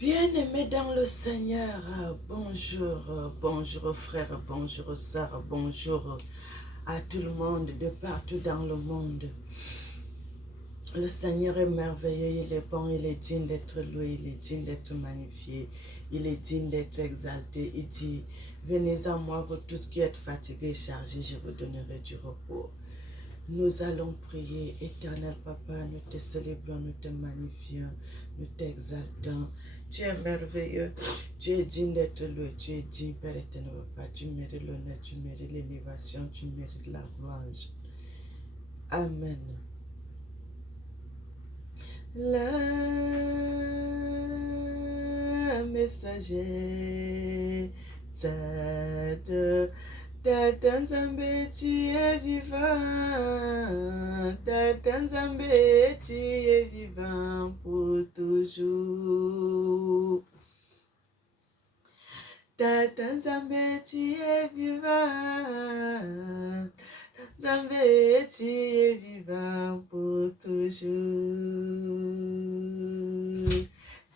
Bien-aimés dans le Seigneur, bonjour, bonjour frères, bonjour sœurs, bonjour à tout le monde de partout dans le monde. Le Seigneur est merveilleux, il est bon, il est digne d'être loué, il est digne d'être magnifié, il est digne d'être exalté. Il dit, venez à moi, vous tous qui êtes fatigués et chargés, je vous donnerai du repos. Nous allons prier, éternel Papa, nous te célébrons, nous te magnifions, nous t'exaltons. Tu es merveilleux, tu es digne d'être loué, tu es digne, Père éternel Papa. Tu mérites l'honneur, tu mérites l'élévation, tu mérites la louange. Amen. La messager, Tata Nzambe, tu es vivant. Tata Nzambe, tu es vivant pour toujours. Tata Nzambe, tu es vivant. Nzambe, tu es vivant pour toujours.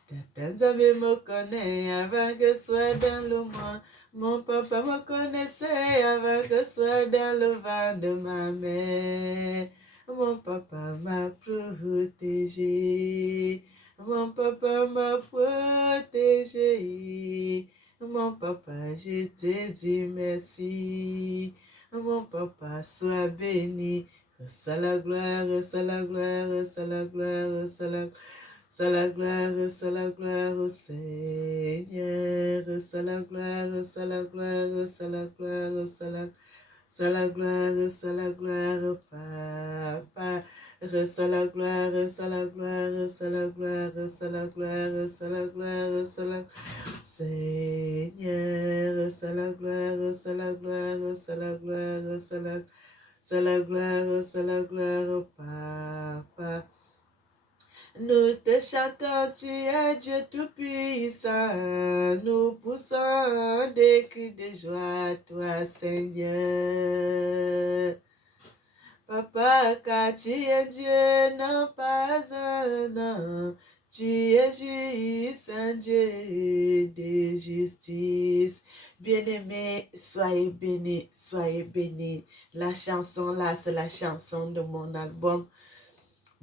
Tata Nzambe me connaît avant que soit dans le monde. Mon papa me connaissait avant que soit dans le vent de ma mère. Mon papa m'a protégé. Mon papa m'a protégé. Mon papa, je te dis merci. Mon papa, sois béni. Reçois la gloire, reçois la gloire, reçois la gloire, reçois la gloire. C'est la gloire, c'est la gloire au Seigneur, c'est la gloire, c'est la gloire, c'est la gloire, c'est la gloire, c'est la gloire, Papa. C'est la gloire, c'est la gloire, c'est la gloire, c'est la gloire, c'est la gloire, c'est la Seigneur, c'est la gloire, c'est la gloire, c'est la gloire, c'est la gloire, c'est la gloire, Papa. Nous te chantons, tu es Dieu tout-puissant. Nous poussons des cris de joie à toi, Seigneur. Papa, car tu es Dieu, non pas un nom. Tu es juste un Dieu de justice. Bien-aimé, soyez bénis, soyez bénis. La chanson là, c'est la chanson de mon album.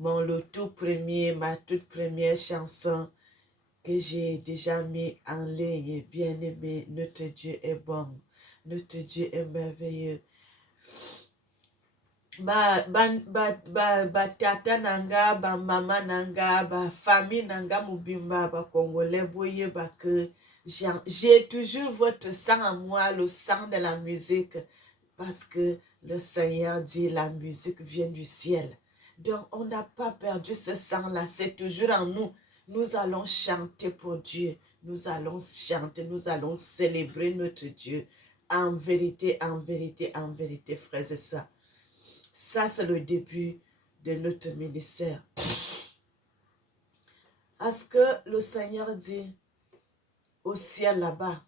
Le tout premier, ma toute première chanson que j'ai déjà mis en ligne. Bien aimé, notre Dieu est bon, notre Dieu est merveilleux. Tata nanga, mama nanga, famille nanga mubimba, congolais boye que j'ai toujours votre sang en moi, le sang de la musique, parce que le Seigneur dit la musique vient du ciel. Donc, on n'a pas perdu ce sang-là, c'est toujours en nous. Nous allons chanter pour Dieu, nous allons chanter, nous allons célébrer notre Dieu. En vérité, en vérité, en vérité, frères et sœurs. Ça, c'est le début de notre ministère. Parce que le Seigneur dit au ciel là-bas,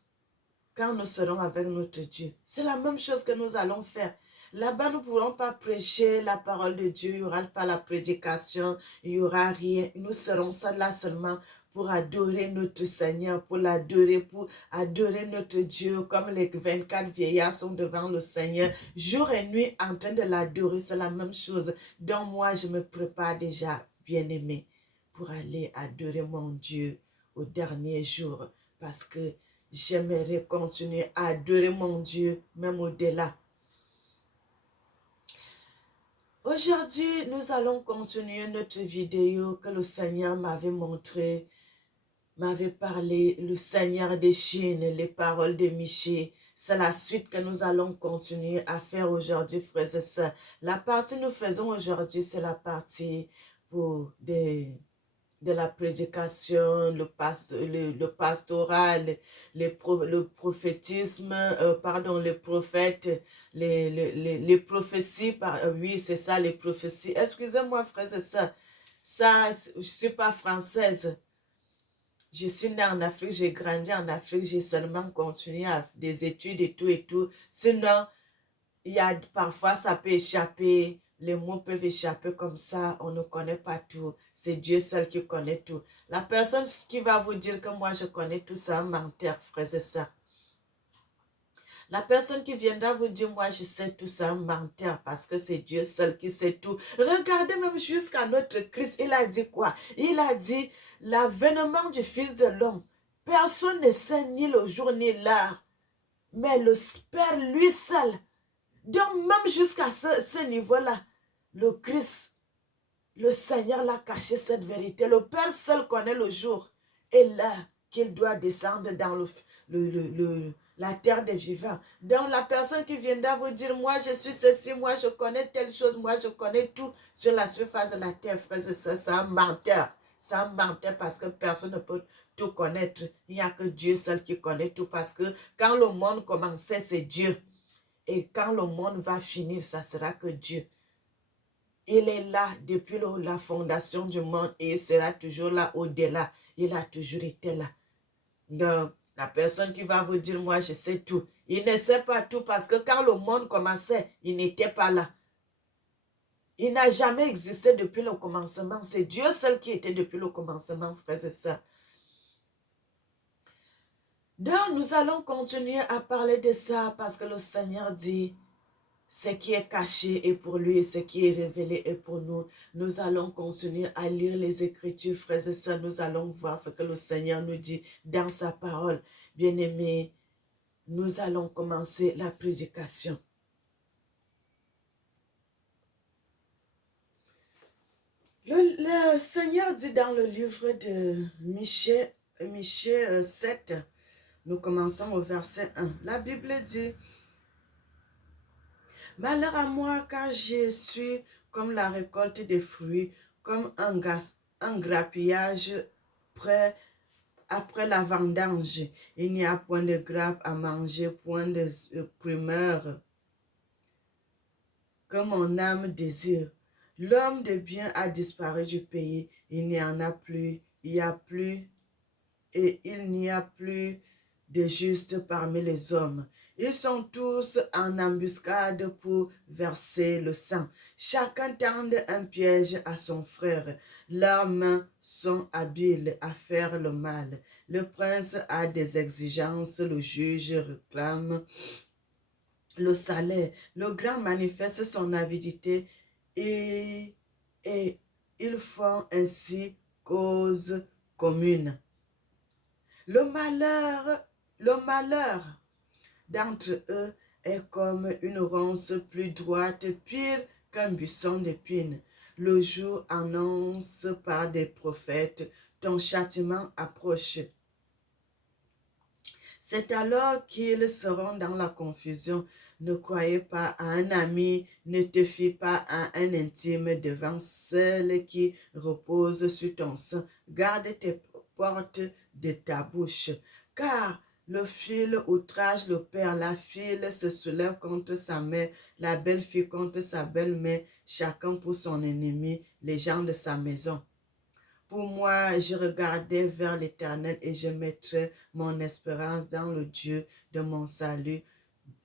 quand nous serons avec notre Dieu, c'est la même chose que nous allons faire. Là-bas, nous ne pourrons pas prêcher la parole de Dieu, il n'y aura pas la prédication, il n'y aura rien. Nous serons là seulement pour adorer notre Seigneur, pour adorer notre Dieu, comme les 24 vieillards sont devant le Seigneur, jour et nuit en train de l'adorer, c'est la même chose. Donc moi, je me prépare déjà, bien-aimé, pour aller adorer mon Dieu au dernier jour, parce que j'aimerais continuer à adorer mon Dieu, même au-delà. Aujourd'hui, nous allons continuer notre vidéo que le Seigneur m'avait montré, m'avait parlé, le Seigneur des Chines, les paroles de Michée. C'est la suite que nous allons continuer à faire aujourd'hui, frères et sœurs. La partie que nous faisons aujourd'hui, c'est la partie de la prédication, le pastoral, le prophétisme, les prophètes, les prophéties, oui, c'est ça, les prophéties. Excusez-moi, frère, ça, je ne suis pas française. Je suis née en Afrique, j'ai grandi en Afrique, j'ai seulement continué à des études et tout et tout. Sinon, parfois, ça peut échapper. les mots peuvent échapper comme ça, on ne connaît pas tout. C'est Dieu seul qui connaît tout. La personne qui va vous dire que moi je connais tout ça, menteur, frères et sœurs. La personne qui viendra vous dire, moi je sais tout ça, menteur, parce que c'est Dieu seul qui sait tout. Regardez même jusqu'à notre Christ, il a dit quoi? Il a dit, l'avènement du Fils de l'homme, personne ne sait ni le jour ni l'heure, mais le Père lui seul. Donc même jusqu'à ce niveau-là, le Christ, le Seigneur l'a caché cette vérité. Le Père seul connaît le jour et l'heure qu'il doit descendre dans la terre des vivants. Donc la personne qui viendra vous dire, moi je suis ceci, moi je connais telle chose, moi je connais tout sur la surface de la terre, frère, c'est un menteur. C'est un menteur parce que personne ne peut tout connaître. Il n'y a que Dieu seul qui connaît tout parce que quand le monde commençait, c'est Dieu. Et quand le monde va finir, ça sera que Dieu. Il est là depuis la fondation du monde et il sera toujours là au-delà. Il a toujours été là. Donc, la personne qui va vous dire, moi je sais tout. Il ne sait pas tout parce que quand le monde commençait, il n'était pas là. Il n'a jamais existé depuis le commencement. C'est Dieu seul qui était depuis le commencement, frères et sœurs. Donc, nous allons continuer à parler de ça parce que le Seigneur dit, ce qui est caché est pour lui et ce qui est révélé est pour nous. Nous allons continuer à lire les Écritures, frères et sœurs. Nous allons voir ce que le Seigneur nous dit dans sa parole. Bien-aimés, nous allons commencer la prédication. Le Seigneur dit dans le livre de Michée 7, nous commençons au verset 1. La Bible dit, « Malheur à moi car je suis comme la récolte des fruits, comme un grappillage après la vendange. Il n'y a point de grappe à manger, point de primeur que mon âme désire. L'homme de bien a disparu du pays, il n'y en a plus, il n'y a plus de justes parmi les hommes. Ils sont tous en embuscade pour verser le sang. Chacun tend un piège à son frère. Leurs mains sont habiles à faire le mal. Le prince a des exigences, le juge réclame le salaire. Le grand manifeste son avidité et ils font ainsi cause commune. Le malheur d'entre eux est comme une ronce plus droite, pire qu'un buisson d'épines. Le jour annonce par des prophètes, ton châtiment approche. C'est alors qu'ils seront dans la confusion. Ne croyez pas à un ami, ne te fie pas à un intime devant celle qui repose sur ton sein. Garde tes portes de ta bouche, car le fil outrage le père, la fille se soulève contre sa mère, la belle-fille contre sa belle-mère, chacun pour son ennemi, les gens de sa maison. Pour moi, je regardais vers l'Éternel et je mettrai mon espérance dans le Dieu de mon salut.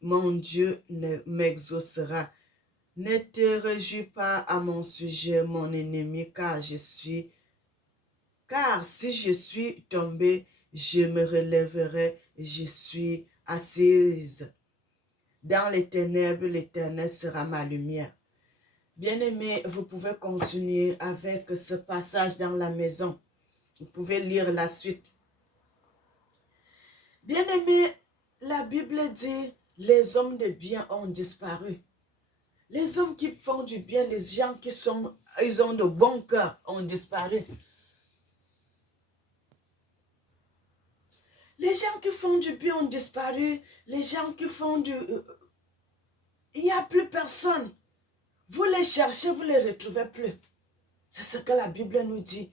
Mon Dieu m'exaucera. Ne te réjouis pas à mon sujet, mon ennemi, car si je suis tombé, je me relèverai, je suis assise. Dans les ténèbres, l'Éternel sera ma lumière. Bien-aimés, vous pouvez continuer avec ce passage dans la maison. Vous pouvez lire la suite. Bien-aimés, la Bible dit, les hommes de bien ont disparu. Les hommes qui font du bien, les gens qui ils ont de bons cœurs ont disparu. Les gens qui font du bien ont disparu. Les gens qui font il n'y a plus personne. Vous les cherchez, vous ne les retrouvez plus. C'est ce que la Bible nous dit.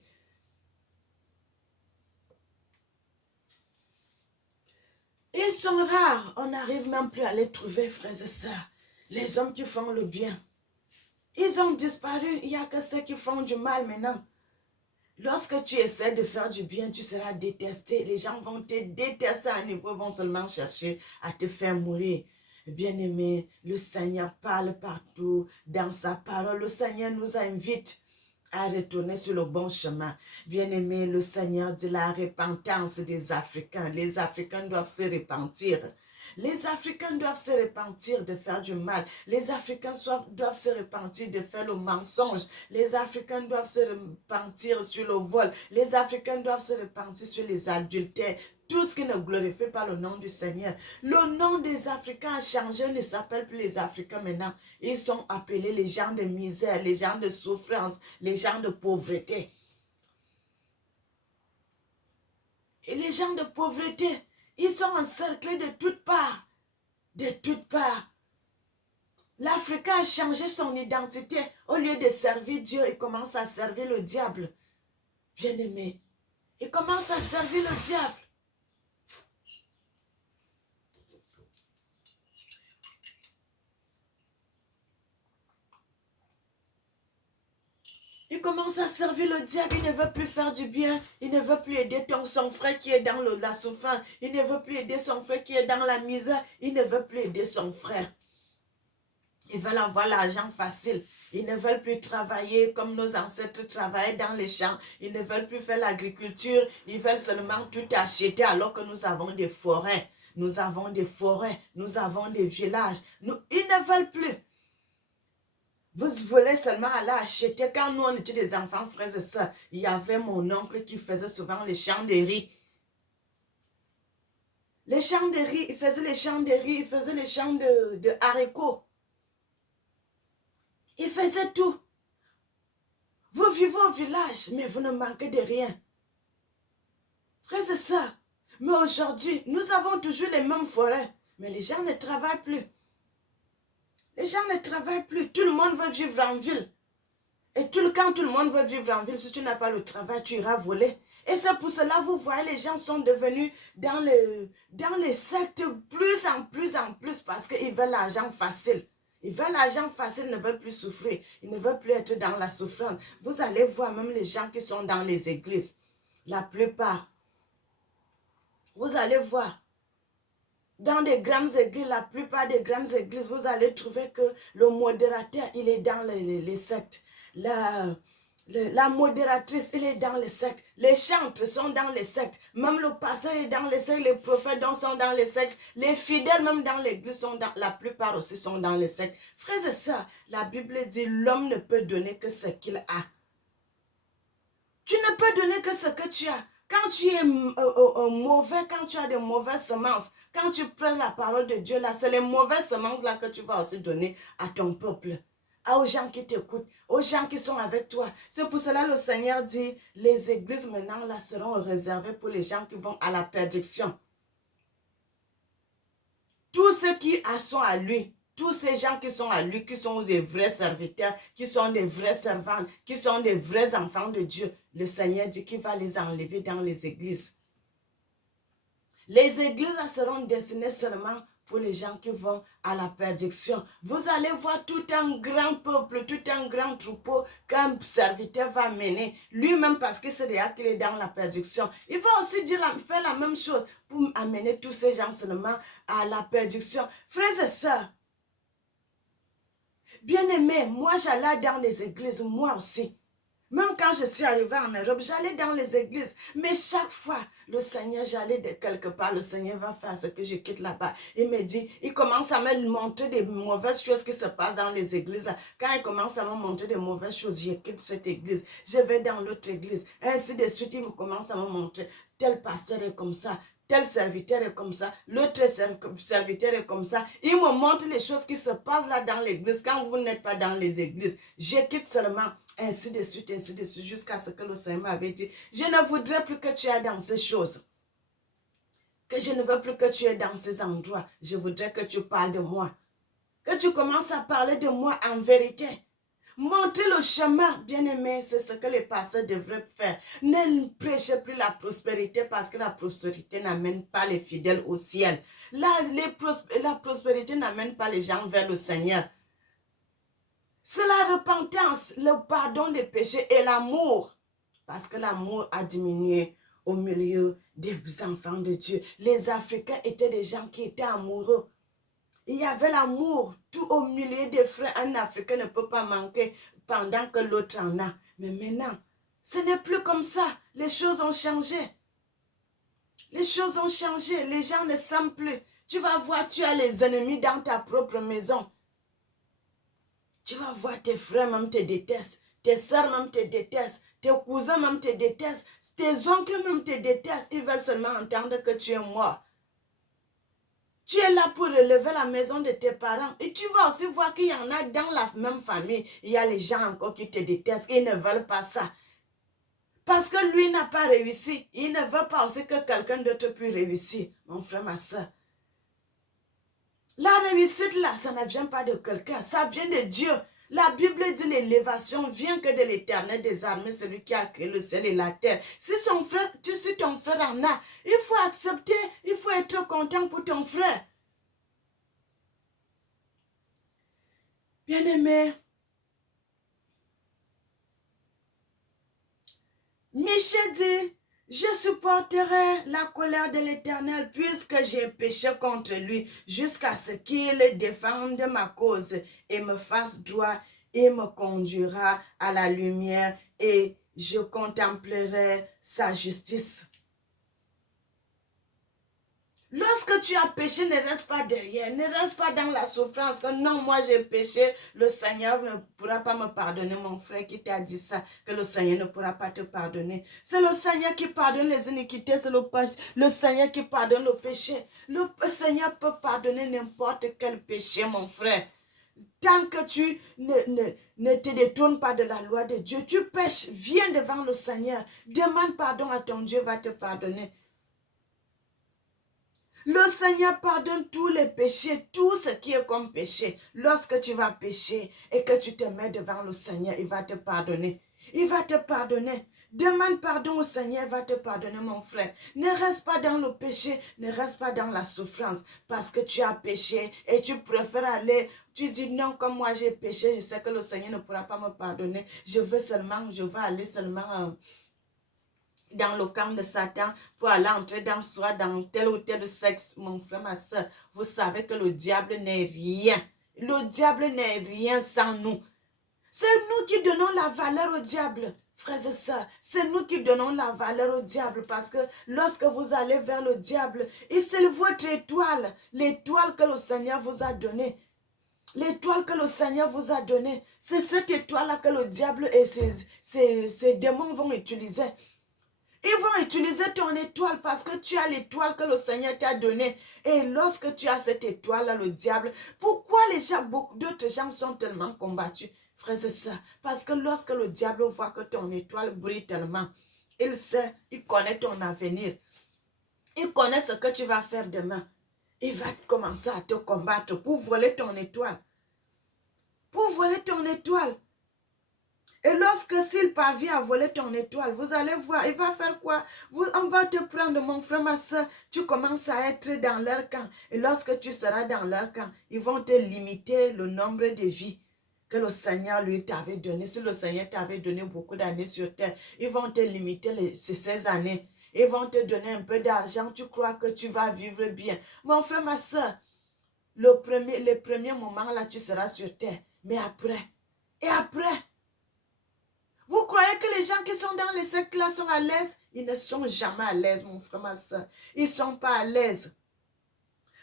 Ils sont rares. On n'arrive même plus à les trouver, frères et sœurs. Les hommes qui font le bien. Ils ont disparu. Il n'y a que ceux qui font du mal maintenant. Lorsque tu essaies de faire du bien, tu seras détesté. Les gens vont te détester à un niveau, vont seulement chercher à te faire mourir. Bien-aimé, le Seigneur parle partout dans sa parole. Le Seigneur nous invite à retourner sur le bon chemin. Bien-aimé, le Seigneur dit la repentance des Africains. Les Africains doivent se repentir. Les Africains doivent se repentir de faire du mal. Les Africains doivent se repentir de faire le mensonge. Les Africains doivent se repentir sur le vol. Les Africains doivent se repentir sur les adultères. Tout ce qui ne glorifie pas le nom du Seigneur. Le nom des Africains a changé, ils ne s'appellent plus les Africains maintenant. Ils sont appelés les gens de misère, les gens de souffrance, les gens de pauvreté. Et les gens de pauvreté, ils sont encerclés de toutes parts. De toutes parts. L'Africain a changé son identité. Au lieu de servir Dieu, il commence à servir le diable. Bien-aimé, il commence à servir le diable. Il commence à servir le diable, il ne veut plus faire du bien, il ne veut plus aider son frère qui est dans la souffrance, il ne veut plus aider son frère qui est dans la misère, il ne veut plus aider son frère. Ils veulent avoir l'argent facile, ils ne veulent plus travailler comme nos ancêtres travaillaient dans les champs, ils ne veulent plus faire l'agriculture, ils veulent seulement tout acheter alors que nous avons des forêts, nous avons des villages, ils ne veulent plus. Vous voulez seulement aller acheter. Quand nous, on était des enfants, frères et sœurs, il y avait mon oncle qui faisait souvent les champs de riz. Les champs de riz, il faisait les champs de riz, il faisait les champs de haricots. Il faisait tout. Vous vivez au village, mais vous ne manquez de rien. Frères et sœurs, mais aujourd'hui, nous avons toujours les mêmes forêts, mais les gens ne travaillent plus. Les gens ne travaillent plus. Tout le monde veut vivre en ville. Et quand tout le monde veut vivre en ville, si tu n'as pas le travail, tu iras voler. Et c'est pour cela, vous voyez, les gens sont devenus dans les sectes plus en plus parce qu'ils veulent l'argent facile. Ils veulent l'argent facile, ils ne veulent plus souffrir. Ils ne veulent plus être dans la souffrance. Vous allez voir même les gens qui sont dans les églises. La plupart. Vous allez voir. Dans des grandes églises, la plupart des grandes églises, vous allez trouver que le modérateur, il est dans les sectes. La modératrice, il est dans les sectes. Les chantres sont dans les sectes. Même le pasteur est dans les sectes. Les prophètes sont dans les sectes. Les fidèles, même dans l'église, la plupart aussi sont dans les sectes. Frères et sœurs, la Bible dit, l'homme ne peut donner que ce qu'il a. Tu ne peux donner que ce que tu as. Quand tu es mauvais, quand tu as de mauvaises semences, quand tu prends la parole de Dieu, là, c'est les mauvaises semences là que tu vas aussi donner à ton peuple, aux gens qui t'écoutent, aux gens qui sont avec toi. C'est pour cela que le Seigneur dit, les églises maintenant là seront réservées pour les gens qui vont à la perdition. Tous ceux qui sont à lui, tous ces gens qui sont à lui, qui sont des vrais serviteurs, qui sont des vrais servants, qui sont des vrais enfants de Dieu, le Seigneur dit qu'il va les enlever dans les églises. Les églises seront destinées seulement pour les gens qui vont à la perdition. Vous allez voir tout un grand peuple, tout un grand troupeau qu'un serviteur va mener. Lui-même parce que c'est déjà qu'il est dans la perdition. Il va aussi faire la même chose pour amener tous ces gens seulement à la perdition. Frères et sœurs, bien-aimés, moi j'allais dans les églises, moi aussi. Même quand je suis arrivée en Europe, j'allais dans les églises. Mais chaque fois, le Seigneur, j'allais de quelque part, le Seigneur va faire ce que je quitte là-bas. Il me dit, il commence à me montrer des mauvaises choses qui se passent dans les églises. Quand il commence à me montrer des mauvaises choses, je quitte cette église. Je vais dans l'autre église. Ainsi de suite, il commence à me montrer, tel pasteur est comme ça. Tel serviteur est comme ça, l'autre serviteur est comme ça. Il me montre les choses qui se passent là dans l'église quand vous n'êtes pas dans les églises. Je quitte seulement, ainsi de suite, jusqu'à ce que le Seigneur m'avait dit. Je ne voudrais plus que tu aies dans ces choses. Que je ne veux plus que tu aies dans ces endroits. Je voudrais que tu parles de moi. Que tu commences à parler de moi en vérité. Montrer le chemin, bien-aimé, c'est ce que les pasteurs devraient faire. Ne prêchez plus la prospérité parce que la prospérité n'amène pas les fidèles au ciel. La prospérité n'amène pas les gens vers le Seigneur. C'est la repentance, le pardon des péchés et l'amour. Parce que l'amour a diminué au milieu des enfants de Dieu. Les Africains étaient des gens qui étaient amoureux. Il y avait l'amour. Tout au milieu des frères, un Africain ne peut pas manquer pendant que l'autre en a. Mais maintenant, ce n'est plus comme ça. Les choses ont changé. Les choses ont changé. Les gens ne s'aiment plus. Tu vas voir, tu as les ennemis dans ta propre maison. Tu vas voir, tes frères même te détestent. Tes soeurs même te détestent. Tes cousins même te détestent. Tes oncles même te détestent. Ils veulent seulement entendre que tu es mort. Tu es là pour relever la maison de tes parents. Et tu vas aussi voir qu'il y en a dans la même famille. Il y a les gens encore qui te détestent. Ils ne veulent pas ça. Parce que lui n'a pas réussi. Il ne veut pas aussi que quelqu'un d'autre puisse réussir. Mon frère, ma soeur. La réussite là, ça ne vient pas de quelqu'un. Ça vient de Dieu. La Bible dit l'élévation vient que de l'Éternel des armées, celui qui a créé le ciel et la terre. Si ton frère en a, il faut accepter, il faut être content pour ton frère. Bien-aimé, Michée dit, je supporterai la colère de l'Éternel puisque j'ai péché contre lui jusqu'à ce qu'il défende ma cause et me fasse droit et me conduira à la lumière et je contemplerai sa justice. Lorsque tu as péché, ne reste pas derrière, ne reste pas dans la souffrance. Que non, moi j'ai péché, le Seigneur ne pourra pas me pardonner. Mon frère qui t'a dit ça, que le Seigneur ne pourra pas te pardonner. C'est le Seigneur qui pardonne les iniquités, c'est le Seigneur qui pardonne le péché. Le Seigneur peut pardonner n'importe quel péché, mon frère. Tant que tu ne te détournes pas de la loi de Dieu, tu pêches, viens devant le Seigneur, demande pardon à ton Dieu, va te pardonner. Le Seigneur pardonne tous les péchés, tout ce qui est comme péché. Lorsque tu vas pécher et que tu te mets devant le Seigneur, il va te pardonner. Il va te pardonner. Demande pardon au Seigneur, il va te pardonner, mon frère. Ne reste pas dans le péché, ne reste pas dans la souffrance. Parce que tu as péché et tu préfères aller, tu dis non, comme moi j'ai péché, je sais que le Seigneur ne pourra pas me pardonner. Je veux aller seulement dans le camp de Satan pour aller entrer soit dans tel ou tel sexe, mon frère, ma soeur. Vous savez que le diable n'est rien. Le diable n'est rien sans nous. C'est nous qui donnons la valeur au diable, frères et sœurs. C'est nous qui donnons la valeur au diable parce que lorsque vous allez vers le diable, c'est votre étoile, l'étoile que le Seigneur vous a donnée. L'étoile que le Seigneur vous a donnée, c'est cette étoile-là que le diable et ses démons vont utiliser. Ils vont utiliser ton étoile parce que tu as l'étoile que le Seigneur t'a donnée. Et lorsque tu as cette étoile-là, le diable, pourquoi beaucoup d'autres gens sont tellement combattus, frères et sœurs? Parce que lorsque le diable voit que ton étoile brille tellement, il sait, il connaît ton avenir. Il connaît ce que tu vas faire demain. Il va commencer à te combattre pour voler ton étoile. Pour voler ton étoile. Et lorsque s'il parvient à voler ton étoile, vous allez voir, il va faire quoi? On va te prendre, mon frère, ma soeur, tu commences à être dans leur camp. Et lorsque tu seras dans leur camp, ils vont te limiter le nombre de vies que le Seigneur lui t'avait donné. Si le Seigneur t'avait donné beaucoup d'années sur terre, ils vont te limiter ces années. Ils vont te donner un peu d'argent, tu crois que tu vas vivre bien. Mon frère, ma soeur, les premiers moments là, tu seras sur terre. Mais après, et après, vous croyez que les gens qui sont dans les sectes là sont à l'aise? Ils ne sont jamais à l'aise, mon frère, ma soeur. Ils ne sont pas à l'aise.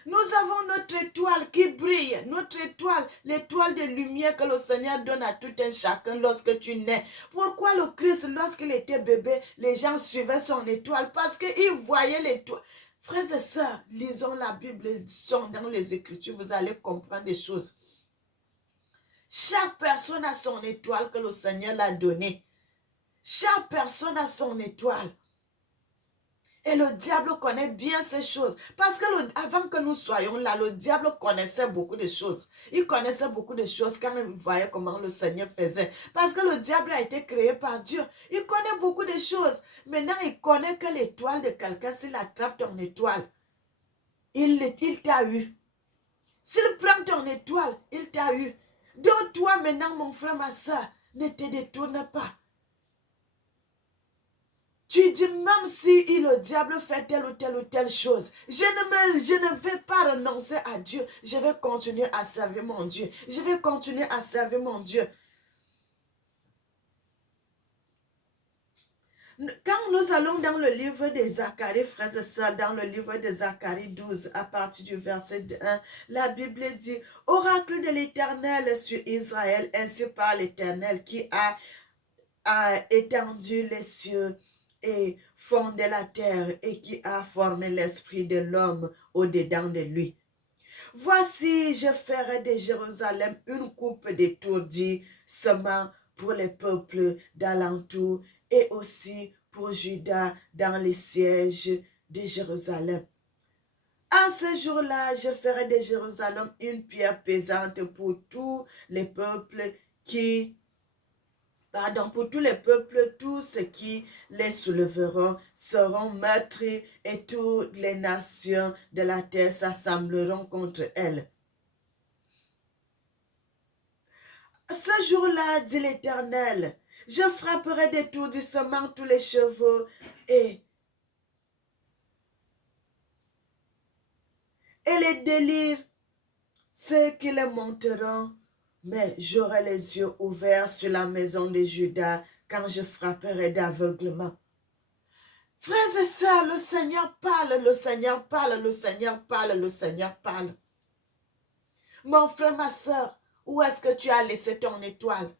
Nous avons notre étoile qui brille, notre étoile, l'étoile de lumière que le Seigneur donne à tout un chacun lorsque tu nais. Pourquoi le Christ, lorsqu'il était bébé, les gens suivaient son étoile? Parce qu'ils voyaient l'étoile. Frères et sœurs, lisons la Bible, lisons dans les Écritures, vous allez comprendre des choses. Chaque personne a son étoile que le Seigneur l'a donnée. Chaque personne a son étoile. Et le diable connaît bien ces choses. Parce que avant que nous soyons là, le diable connaissait beaucoup de choses. Il connaissait beaucoup de choses quand il voyait comment le Seigneur faisait. Parce que le diable a été créé par Dieu. Il connaît beaucoup de choses. Maintenant, il connaît que l'étoile de quelqu'un, s'il attrape ton étoile, il t'a eu. S'il prend ton étoile, il t'a eu. Donc toi maintenant, mon frère, ma soeur, ne te détourne pas. Tu dis, même si le diable fait telle ou telle chose, je ne vais pas renoncer à Dieu. Je vais continuer à servir mon Dieu. Je vais continuer à servir mon Dieu. Quand nous allons dans le livre de Zacharie, frères et sœurs, dans le livre de Zacharie 12, à partir du verset 1, la Bible dit, « Oracle de l'Éternel sur Israël, ainsi par l'Éternel qui a étendu les cieux et fondé la terre et qui a formé l'esprit de l'homme au-dedans de lui. Voici, je ferai de Jérusalem une coupe d'étourdissement pour les peuples d'alentour et aussi pour Juda dans les sièges de Jérusalem. En ce jour-là, je ferai de Jérusalem une pierre pesante pour tous les peuples pour tous les peuples, tous ceux qui les soulèveront seront meurtris et toutes les nations de la terre s'assembleront contre elle. Ce jour-là, dit l'Éternel, je frapperai d'étourdissement tous les chevaux et les délires, ceux qui les monteront. Mais j'aurai les yeux ouverts sur la maison de Juda quand je frapperai d'aveuglement. Frères et sœurs, le Seigneur parle, le Seigneur parle, le Seigneur parle, le Seigneur parle. Mon frère, ma sœur, où est-ce que tu as laissé ton étoile?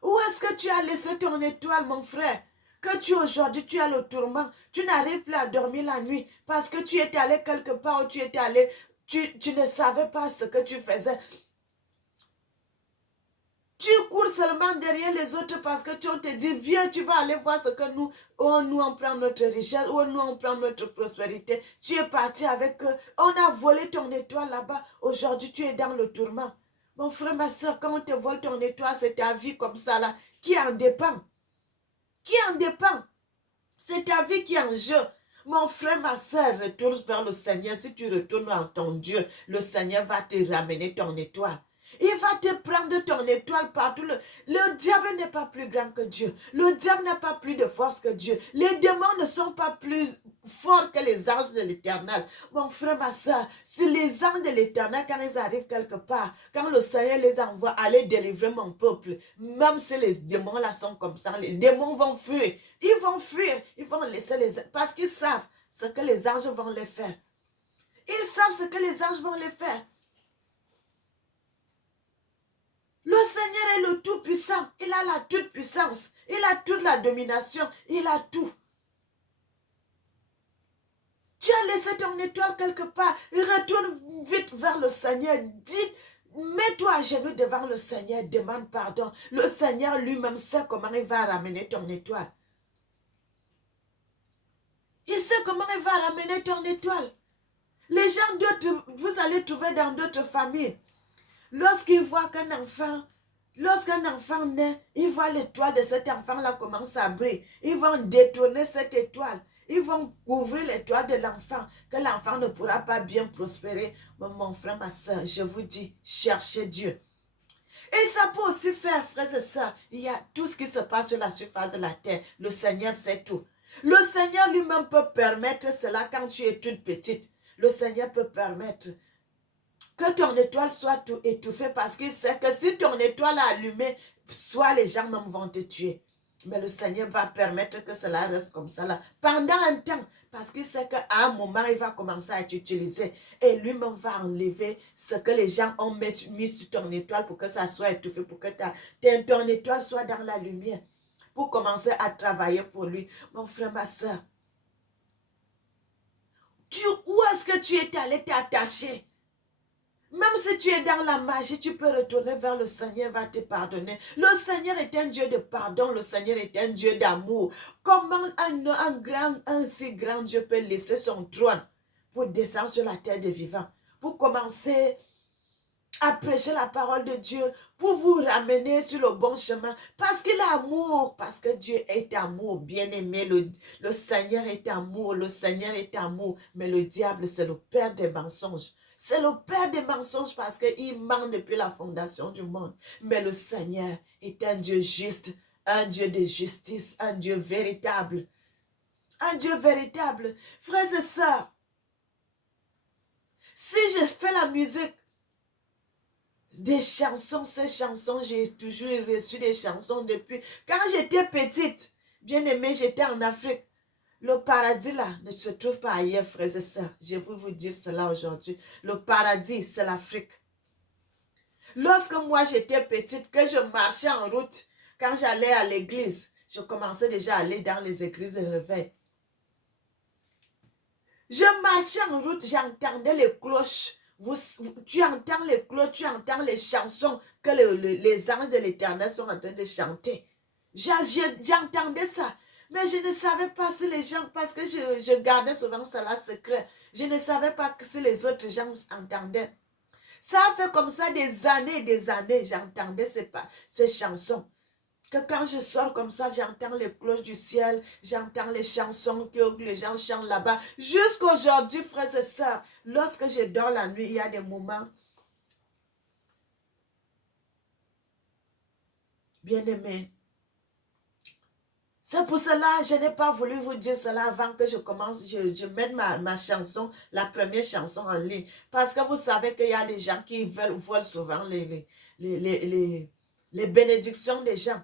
Où est-ce que tu as laissé ton étoile, mon frère? Que aujourd'hui, tu as le tourment, tu n'arrives plus à dormir la nuit parce que tu étais allé quelque part où tu étais allé, tu ne savais pas ce que tu faisais. Tu cours seulement derrière les autres parce que on te dit, viens, tu vas aller voir ce que nous on prend notre richesse, ou nous on prend notre prospérité. Tu es parti avec eux, on a volé ton étoile là-bas. Aujourd'hui, tu es dans le tourment. Mon frère, ma soeur, quand on te vole ton étoile, c'est ta vie comme ça là. Qui en dépend? Qui en dépend? C'est ta vie qui est en jeu. Mon frère, ma soeur, retourne vers le Seigneur. Si tu retournes en ton Dieu, le Seigneur va te ramener ton étoile. Il va te prendre ton étoile partout. Le diable n'est pas plus grand que Dieu. Le diable n'a pas plus de force que Dieu. Les démons ne sont pas plus forts que les anges de l'Éternel. Mon frère, ma soeur, si les anges de l'Éternel, quand ils arrivent quelque part, quand le Seigneur les envoie aller délivrer mon peuple, même si les démons là sont comme ça, les démons vont fuir. Ils vont fuir. Ils vont laisser parce qu'ils savent ce que les anges vont les faire. Ils savent ce que les anges vont les faire. Le Seigneur est le Tout-Puissant. Il a la toute-puissance. Il a toute la domination. Il a tout. Tu as laissé ton étoile quelque part. Retourne vite vers le Seigneur. Dis, mets-toi à genoux devant le Seigneur. Demande pardon. Le Seigneur lui-même sait comment il va ramener ton étoile. Il sait comment il va ramener ton étoile. Les gens, vous allez trouver dans d'autres familles. Lorsqu'ils voient lorsqu'un enfant naît, ils voient l'étoile de cet enfant-là commence à briller. Ils vont détourner cette étoile. Ils vont couvrir l'étoile de l'enfant, que l'enfant ne pourra pas bien prospérer. Mon frère, ma soeur, je vous dis, cherchez Dieu. Et ça peut aussi faire, frères et sœurs, il y a tout ce qui se passe sur la surface de la terre. Le Seigneur sait tout. Le Seigneur lui-même peut permettre cela quand tu es toute petite. Le Seigneur peut permettre que ton étoile soit tout étouffée parce qu'il sait que si ton étoile est allumée, soit les gens même vont te tuer. Mais le Seigneur va permettre que cela reste comme ça là pendant un temps parce qu'il sait qu'à un moment, il va commencer à être utilisé et lui-même va enlever ce que les gens ont mis sur ton étoile pour que ça soit étouffé, pour que ton étoile soit dans la lumière, pour commencer à travailler pour lui. Mon frère, ma soeur, où est-ce que tu es allé t'attacher? Même si tu es dans la magie, tu peux retourner vers le Seigneur, va te pardonner. Le Seigneur est un Dieu de pardon, le Seigneur est un Dieu d'amour. Comment un si grand Dieu peut laisser son trône pour descendre sur la terre des vivants, pour commencer à prêcher la parole de Dieu, pour vous ramener sur le bon chemin, parce qu'il est amour, parce que Dieu est amour, bien-aimé, le Seigneur est amour, le Seigneur est amour, mais le diable c'est le père des mensonges. C'est le père des mensonges parce qu'il ment depuis la fondation du monde. Mais le Seigneur est un Dieu juste, un Dieu de justice, un Dieu véritable. Un Dieu véritable. Frères et sœurs, si je fais la musique, des chansons, ces chansons, j'ai toujours reçu des chansons depuis. Quand j'étais petite, bien aimée, j'étais en Afrique. Le paradis là ne se trouve pas ailleurs, frères et sœurs. Je vais vous dire cela aujourd'hui. Le paradis, c'est l'Afrique. Lorsque moi j'étais petite, que je marchais en route, quand j'allais à l'église, je commençais déjà à aller dans les églises de réveil. Je marchais en route, j'entendais les cloches. Tu entends les cloches, tu entends les chansons que les anges de l'Éternel sont en train de chanter. J'entendais ça. Mais je ne savais pas si les gens, parce que je gardais souvent cela secret, je ne savais pas si les autres gens entendaient. Ça a fait comme ça des années, j'entendais ces chansons. Que quand je sors comme ça, j'entends les cloches du ciel, j'entends les chansons que les gens chantent là-bas. Jusqu'aujourd'hui, frères et sœurs, lorsque je dors la nuit, il y a des moments, bien-aimés. C'est pour cela, je n'ai pas voulu vous dire cela avant que je commence, je mette ma chanson, la première chanson en ligne. Parce que vous savez qu'il y a des gens qui volent souvent les bénédictions des gens.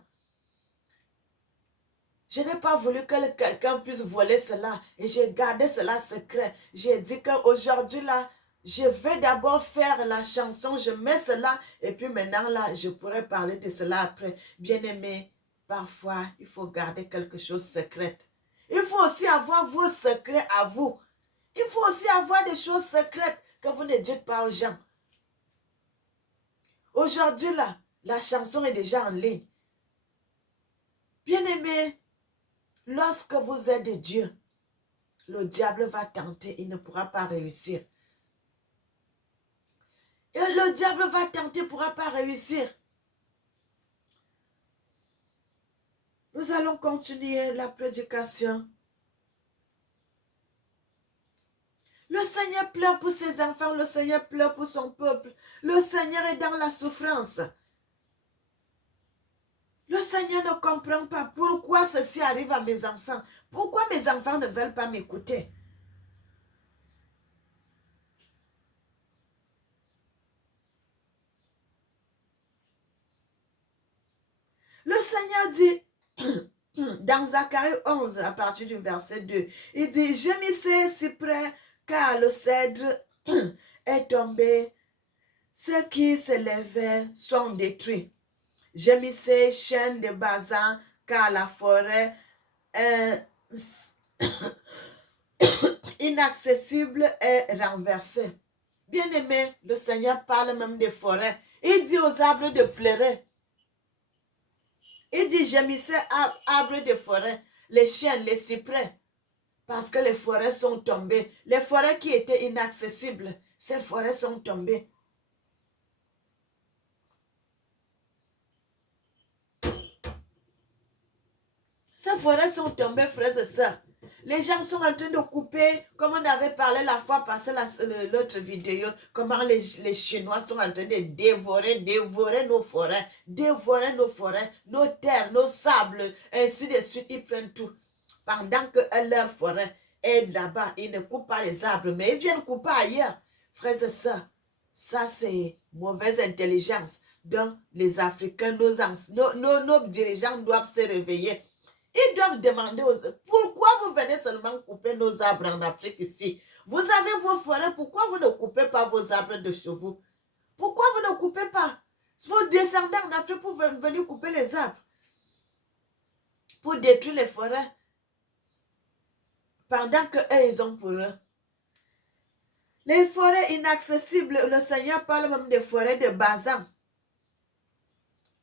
Je n'ai pas voulu que quelqu'un puisse voler cela et j'ai gardé cela secret. J'ai dit qu'aujourd'hui là, je vais d'abord faire la chanson, je mets cela et puis maintenant là, je pourrai parler de cela après. Bien-aimé, parfois, il faut garder quelque chose secret. Il faut aussi avoir vos secrets à vous. Il faut aussi avoir des choses secrètes que vous ne dites pas aux gens. Aujourd'hui là, la chanson est déjà en ligne. Bien-aimé, lorsque vous êtes de Dieu, le diable va tenter, il ne pourra pas réussir. Et le diable va tenter, il ne pourra pas réussir. Nous allons continuer la prédication. Le Seigneur pleure pour ses enfants, le Seigneur pleure pour son peuple. Le Seigneur est dans la souffrance. Le Seigneur ne comprend pas pourquoi ceci arrive à mes enfants. Pourquoi mes enfants ne veulent pas m'écouter? Le Seigneur dit, dans Zacharie 11, à partir du verset 2, il dit, « Gémissez si près, car le cèdre est tombé. Ceux qui s'élevaient sont détruits. Gémissez, chêne de Bazan, car la forêt inaccessible est renversée. » Bien-aimé, le Seigneur parle même des forêts. Il dit aux arbres de pleurer. Il dit, gémissez, arbres de forêt, les chênes, les cyprès, parce que les forêts sont tombées. Les forêts qui étaient inaccessibles, ces forêts sont tombées. Ces forêts sont tombées, frères et sœurs. Les gens sont en train de couper, comme on avait parlé la fois passée, l'autre vidéo, comment les Chinois sont en train de dévorer nos forêts, nos terres, nos sables, ainsi de suite, ils prennent tout. Pendant que leur forêt est là-bas, ils ne coupent pas les arbres, mais ils viennent couper ailleurs. Frères et sœurs, ça c'est mauvaise intelligence. Donc les Africains, nos dirigeants doivent se réveiller. Ils doivent demander aux autres, pourquoi vous venez seulement couper nos arbres en Afrique ici? Vous avez vos forêts, pourquoi vous ne coupez pas vos arbres de chez vous? Pourquoi vous ne coupez pas? Vous descendez en Afrique pour venir couper les arbres, pour détruire les forêts, pendant qu'eux, ils ont pour eux. Les forêts inaccessibles, le Seigneur parle même des forêts de Bazan.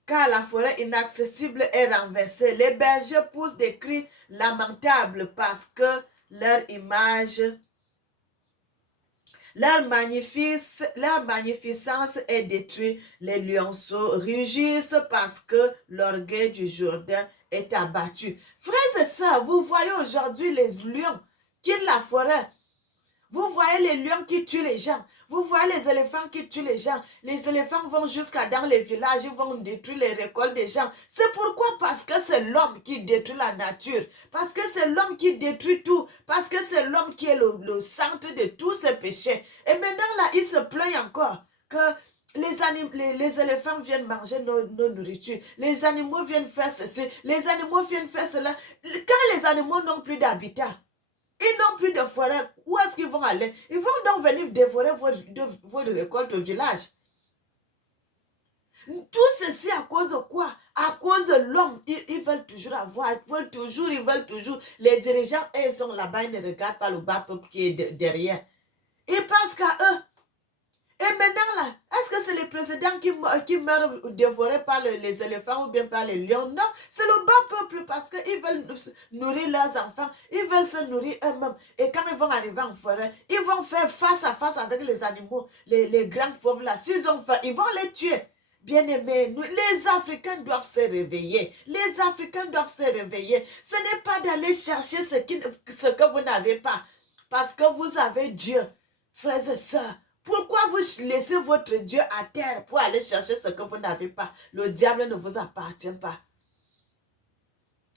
Car la forêt inaccessible est renversée. Les bergers poussent des cris lamentables parce que leur image, leur magnificence est détruite. Les lionceaux rugissent parce que l'orgueil du Jourdain est abattu. Frères et sœurs, vous voyez aujourd'hui les lions quittent la forêt. Vous voyez les lions qui tuent les gens. Vous voyez les éléphants qui tuent les gens. Les éléphants vont jusqu'à dans les villages, ils vont détruire les récoltes des gens. C'est pourquoi? Parce que c'est l'homme qui détruit la nature. Parce que c'est l'homme qui détruit tout. Parce que c'est l'homme qui est le centre de tous ces péchés. Et maintenant là, il se plaignent encore que les éléphants viennent manger nos nourritures. Les animaux viennent faire ceci. Les animaux viennent faire cela. Quand les animaux n'ont plus d'habitat, ils n'ont plus de forêt, où est-ce qu'ils vont aller? Ils vont donc venir dévorer vos récoltes au village. Tout ceci à cause de quoi? À cause de l'homme. Ils veulent toujours avoir, ils veulent toujours. Les dirigeants, ils sont là-bas, ils ne regardent pas le bas peuple qui est derrière. Ils pensent qu'à eux. Et maintenant là, est-ce que c'est les présidents qui meurent dévorés par les éléphants ou bien par les lions? Non, c'est le bas peuple parce qu'ils veulent nourrir leurs enfants, ils veulent se nourrir eux-mêmes. Et quand ils vont arriver en forêt, ils vont faire face à face avec les animaux, les grands fauves là. S'ils ont faim, ils vont les tuer. Bien-aimés, les Africains doivent se réveiller. Les Africains doivent se réveiller. Ce n'est pas d'aller chercher ce que vous n'avez pas. Parce que vous avez Dieu, frères et sœurs. Pourquoi vous laissez votre Dieu à terre pour aller chercher ce que vous n'avez pas? Le diable ne vous appartient pas.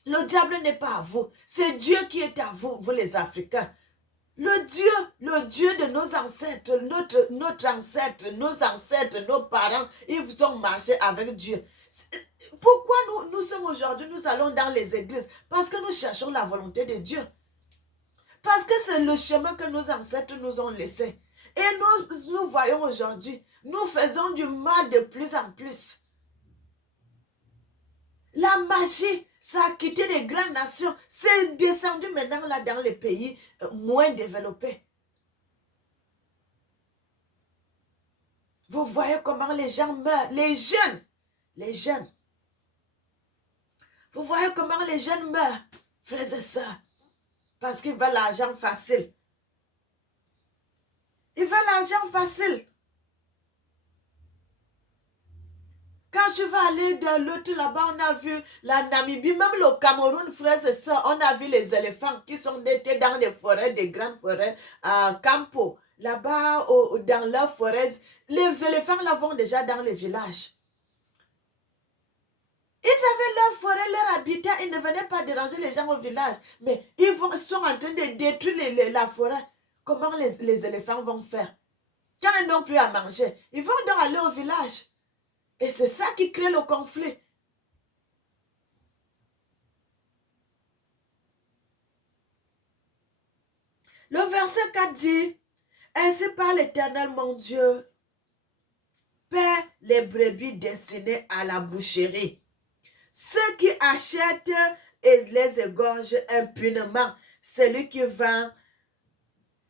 Le diable n'est pas à vous. C'est Dieu qui est à vous, vous les Africains. Le Dieu de nos ancêtres, notre ancêtre, nos ancêtres, nos parents, ils ont marché avec Dieu. Pourquoi nous sommes aujourd'hui, nous allons dans les églises? Parce que nous cherchons la volonté de Dieu. Parce que c'est le chemin que nos ancêtres nous ont laissé. Et nous voyons aujourd'hui, nous faisons du mal de plus en plus. La magie, ça a quitté les grandes nations. C'est descendu maintenant là dans les pays moins développés. Vous voyez comment les gens meurent. Les jeunes. Vous voyez comment les jeunes meurent, frères et sœurs. Parce qu'ils veulent l'argent facile. Ils veulent l'argent facile. Quand tu vas aller de l'autre là-bas, on a vu la Namibie, même le Cameroun, frères et sœurs, on a vu les éléphants qui sont étés dans des forêts, des grandes forêts, à Campo. Là-bas, dans leurs forêts, les éléphants là vont déjà dans les villages. Ils avaient leur forêt, leur habitat, ils ne venaient pas déranger les gens au village. Mais ils sont en train de détruire la forêt. Comment les éléphants vont faire? Quand ils n'ont plus à manger, ils vont donc aller au village. Et c'est ça qui crée le conflit. Le verset 4 dit, « Ainsi parle l'Éternel mon Dieu, paie les brebis destinées à la boucherie. Ceux qui achètent et les égorgent impunément, celui qui vend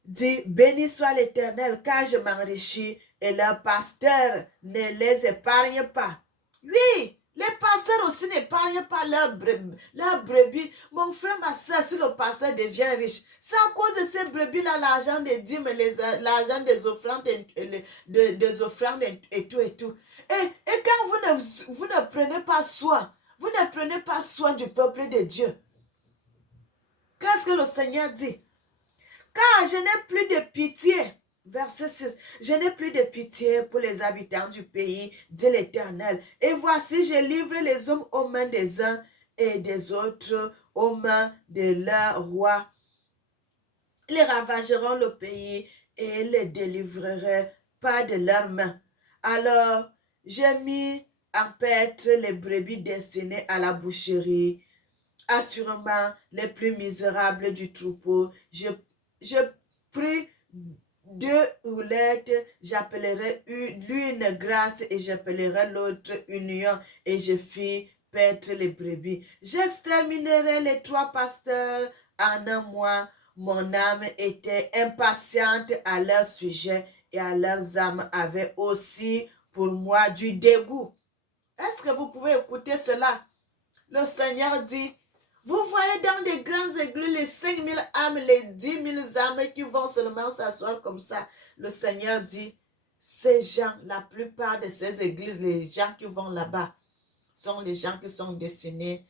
dit, béni soit l'Éternel, car je m'enrichis, et leur pasteur ne les épargne pas. » Oui, les pasteurs aussi n'épargnent pas leurs brebis. Mon frère, ma soeur, si le pasteur devient riche, c'est à cause de ces brebis-là, l'argent des dîmes, l'argent des offrandes, des offrandes et tout et tout. Et quand vous ne prenez pas soin, vous ne prenez pas soin du peuple de Dieu, qu'est-ce que le Seigneur dit? Car je n'ai plus de pitié. Verset 6. Je n'ai plus de pitié pour les habitants du pays, dit l'Éternel. Et voici, je livre les hommes aux mains des uns et des autres, aux mains de leurs rois. Ils ravageront le pays et les délivreraient pas de leurs mains. Alors, j'ai mis en paître les brebis destinées à la boucherie. Assurément, les plus misérables du troupeau. Je pris 2 houlettes, j'appellerai l'une grâce et j'appellerai l'autre union, et je fis paître les brebis. J'exterminerai les 3 pasteurs en un mois. Mon âme était impatiente à leur sujet et à leurs âmes avait aussi pour moi du dégoût. Est-ce que vous pouvez écouter cela? Le Seigneur dit, vous voyez dans des grandes églises les 5000 âmes, les 10 000 âmes qui vont seulement s'asseoir comme ça. Le Seigneur dit, ces gens, la plupart de ces églises, les gens qui vont là-bas, sont les gens qui sont destinés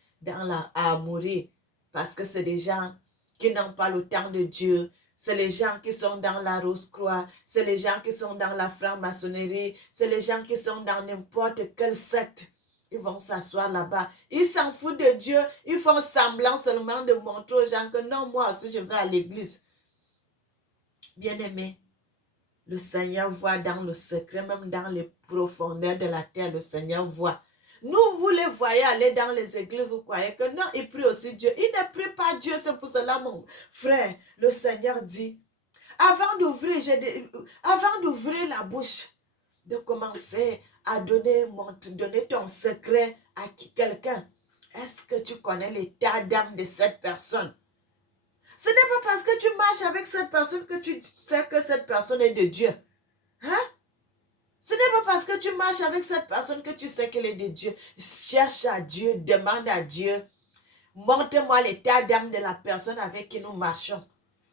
à mourir. Parce que c'est des gens qui n'ont pas le temps de Dieu. c'est les gens qui sont dans la Rose-Croix, c'est les gens qui sont dans la franc-maçonnerie, c'est les gens qui sont dans n'importe quelle secte. Ils vont s'asseoir là-bas. Ils s'en foutent de Dieu. Ils font semblant seulement de montrer aux gens que non, moi aussi je vais à l'église. Bien-aimé, le Seigneur voit dans le secret, même dans les profondeurs de la terre, le Seigneur voit. Nous, vous les voyez aller dans les églises, vous croyez que non, ils prient aussi Dieu. Ils ne prient pas Dieu, c'est pour cela, mon frère, le Seigneur dit, avant d'ouvrir la bouche, de commencer à donner ton secret à quelqu'un, est-ce que tu connais l'état d'âme de cette personne? Ce n'est pas parce que tu marches avec cette personne que tu sais que cette personne est de Dieu. Hein? Ce n'est pas parce que tu marches avec cette personne que tu sais qu'elle est de Dieu. Cherche à Dieu, demande à Dieu. Montre-moi l'état d'âme de la personne avec qui nous marchons.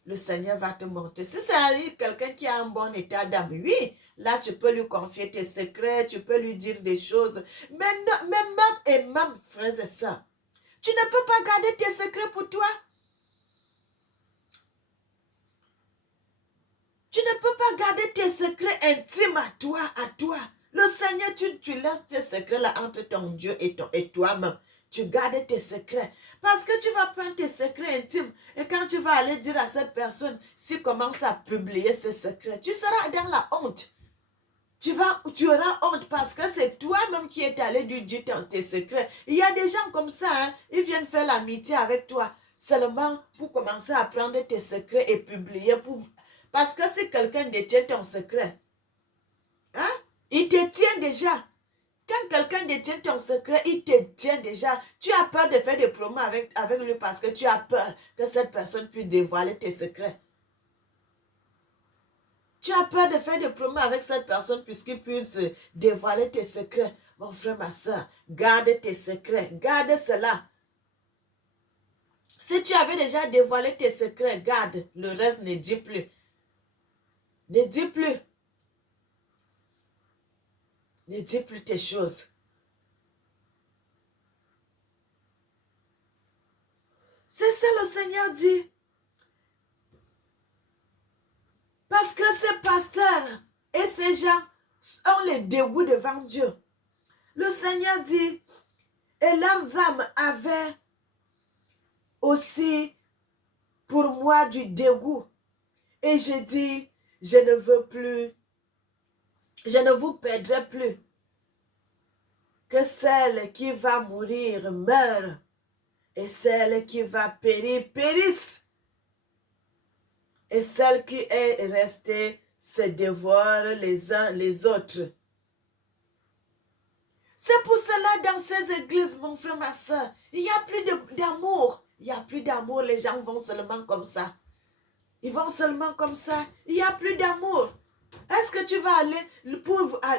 Le Seigneur va te montrer. Si c'est quelqu'un qui a un bon état d'âme, oui, là tu peux lui confier tes secrets, tu peux lui dire des choses. Mais même, frères et sœurs, tu ne peux pas garder tes secrets pour toi. Tu ne peux pas garder tes secrets intimes à toi. Le Seigneur, tu laisses tes secrets là entre ton Dieu et toi-même. Tu gardes tes secrets. Parce que tu vas prendre tes secrets intimes. Et quand tu vas aller dire à cette personne, s'il commence à publier ses secrets, tu seras dans la honte. Tu auras honte parce que c'est toi-même qui es allé lui dire tes secrets. Il y a des gens comme ça, hein, ils viennent faire l'amitié avec toi. Seulement pour commencer à prendre tes secrets et publier parce que si quelqu'un détient ton secret, hein, il te tient déjà. Quand quelqu'un détient ton secret, il te tient déjà. Tu as peur de faire des promos avec lui parce que tu as peur que cette personne puisse dévoiler tes secrets. Tu as peur de faire des promos avec cette personne puisqu'il puisse dévoiler tes secrets. Mon frère, ma soeur, garde tes secrets. Garde cela. Si tu avais déjà dévoilé tes secrets, garde. Le reste, ne dis plus. Ne dis plus. Ne dis plus tes choses. C'est ça le Seigneur dit. Parce que ces pasteurs et ces gens ont le dégoût devant Dieu. Le Seigneur dit, et leurs âmes avaient aussi pour moi du dégoût. Et je dis, je ne veux plus, je ne vous perdrai plus. Que celle qui va mourir meure et celle qui va périr périsse. Et celle qui est restée se dévore les uns les autres. C'est pour cela dans ces églises, mon frère, ma soeur, il n'y a plus d'amour. Il n'y a plus d'amour, les gens vont seulement comme ça. Ils vont seulement comme ça. Il n'y a plus d'amour. Est-ce que tu vas aller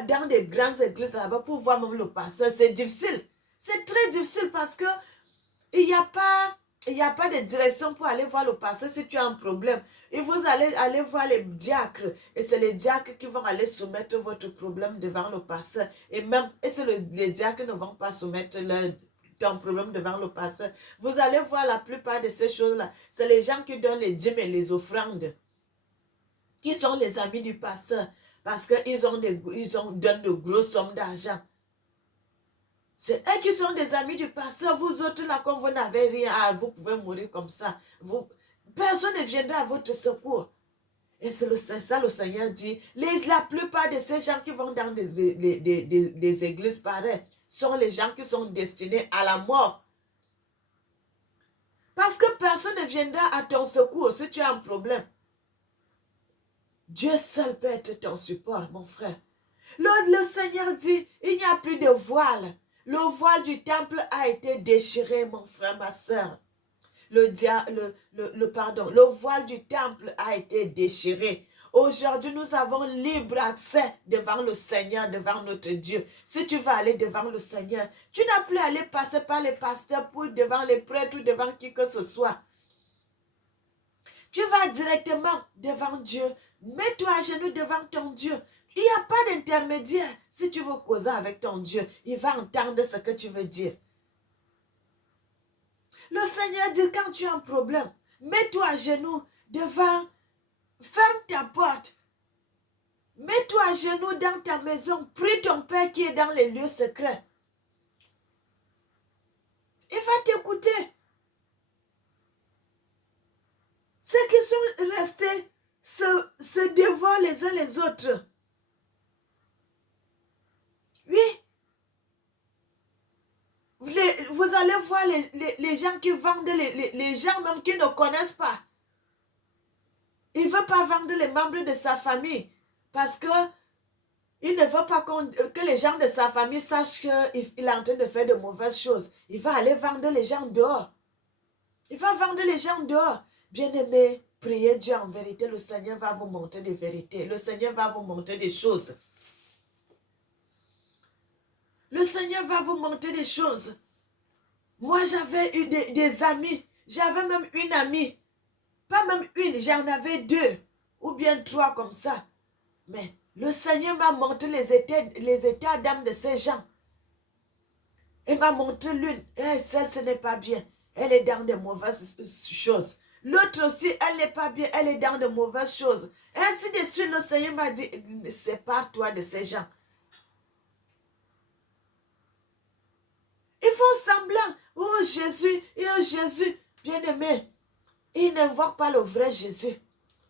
dans des grandes églises là-bas pour voir même le pasteur? C'est difficile. C'est très difficile parce que il n'y a pas de direction pour aller voir le pasteur si tu as un problème. Et vous allez aller voir les diacres. Et c'est les diacres qui vont aller soumettre votre problème devant le pasteur. Et les diacres ne vont pas soumettre ton problème devant le pasteur. Vous allez voir la plupart de ces choses-là. C'est les gens qui donnent les dîmes et les offrandes. Qui sont les amis du pasteur. Parce qu'ils donnent de grosses sommes d'argent. C'est eux qui sont des amis du pasteur. Vous autres, là, comme vous n'avez rien, vous pouvez mourir comme ça. Personne ne viendra à votre secours. Et c'est ça le Seigneur dit. La plupart de ces gens qui vont dans des églises pareilles sont les gens qui sont destinés à la mort. Parce que personne ne viendra à ton secours si tu as un problème. Dieu seul peut être ton support, mon frère. Le Seigneur dit, il n'y a plus de voile. Le voile du temple a été déchiré, mon frère, ma soeur. Le voile du temple a été déchiré. Aujourd'hui, nous avons libre accès devant le Seigneur, devant notre Dieu. Si tu vas aller devant le Seigneur, tu n'as plus à aller passer par les pasteurs, devant les prêtres ou devant qui que ce soit. Tu vas directement devant Dieu. Mets-toi à genoux devant ton Dieu. Il n'y a pas d'intermédiaire. Si tu veux causer avec ton Dieu, il va entendre ce que tu veux dire. Le Seigneur dit, quand tu as un problème, mets-toi à genoux devant ferme ta porte. Mets-toi à genoux dans ta maison. Prie ton Père qui est dans les lieux secrets. Il va t'écouter. Ceux qui sont restés se dévorent les uns les autres. Oui. Vous allez voir les gens qui vendent, les gens même qui ne connaissent pas. Il ne veut pas vendre les membres de sa famille parce que il ne veut pas que les gens de sa famille sachent qu'il est en train de faire de mauvaises choses. Il va aller vendre les gens dehors. Il va vendre les gens dehors. Bien-aimés, priez Dieu en vérité. Le Seigneur va vous montrer des vérités. Le Seigneur va vous montrer des choses. Le Seigneur va vous montrer des choses. Moi, j'avais eu des amis. J'avais même une amie. Pas même une, j'en avais 2 ou bien 3 comme ça. Mais le Seigneur m'a montré les états d'âme de ces gens. Il m'a montré l'une. Celle, ce n'est pas bien. Elle est dans de mauvaises choses. L'autre aussi, elle n'est pas bien. Elle est dans de mauvaises choses. Et ainsi de suite, le Seigneur m'a dit, sépare-toi de ces gens. Ils font semblant. Oh Jésus, bien-aimé. Ils n'invoquent pas le vrai Jésus.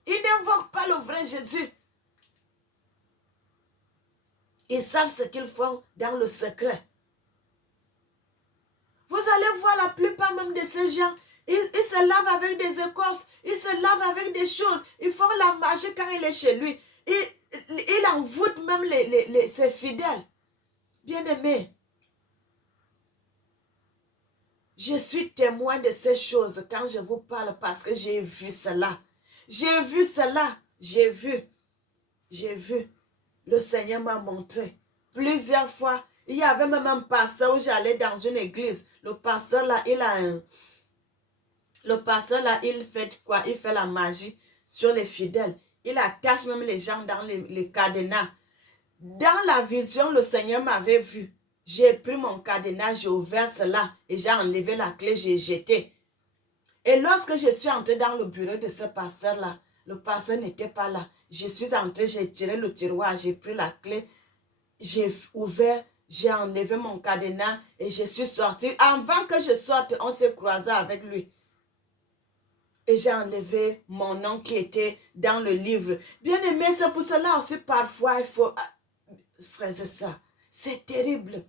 Ils n'invoquent pas le vrai Jésus. Ils savent ce qu'ils font dans le secret. Vous allez voir la plupart même de ces gens, ils se lavent avec des écorces, ils se lavent avec des choses, ils font la magie quand il est chez lui. Il envoûte même ses fidèles. Bien-aimés, je suis témoin de ces choses quand je vous parle parce que j'ai vu cela. J'ai vu cela. J'ai vu. Le Seigneur m'a montré plusieurs fois. Il y avait même un pasteur où j'allais dans une église. Le pasteur là, il fait quoi? Il fait la magie sur les fidèles. Il attache même les gens dans les cadenas. Dans la vision, le Seigneur m'avait vu. J'ai pris mon cadenas, j'ai ouvert cela et j'ai enlevé la clé, j'ai jeté. Et lorsque je suis entrée dans le bureau de ce pasteur-là, le pasteur n'était pas là. Je suis entrée, j'ai tiré le tiroir, j'ai pris la clé, j'ai ouvert, j'ai enlevé mon cadenas et je suis sortie. Avant que je sorte, on s'est croisé avec lui. Et j'ai enlevé mon nom qui était dans le livre. Bien aimé, c'est pour cela aussi parfois il faut... Frères et sœurs, c'est terrible.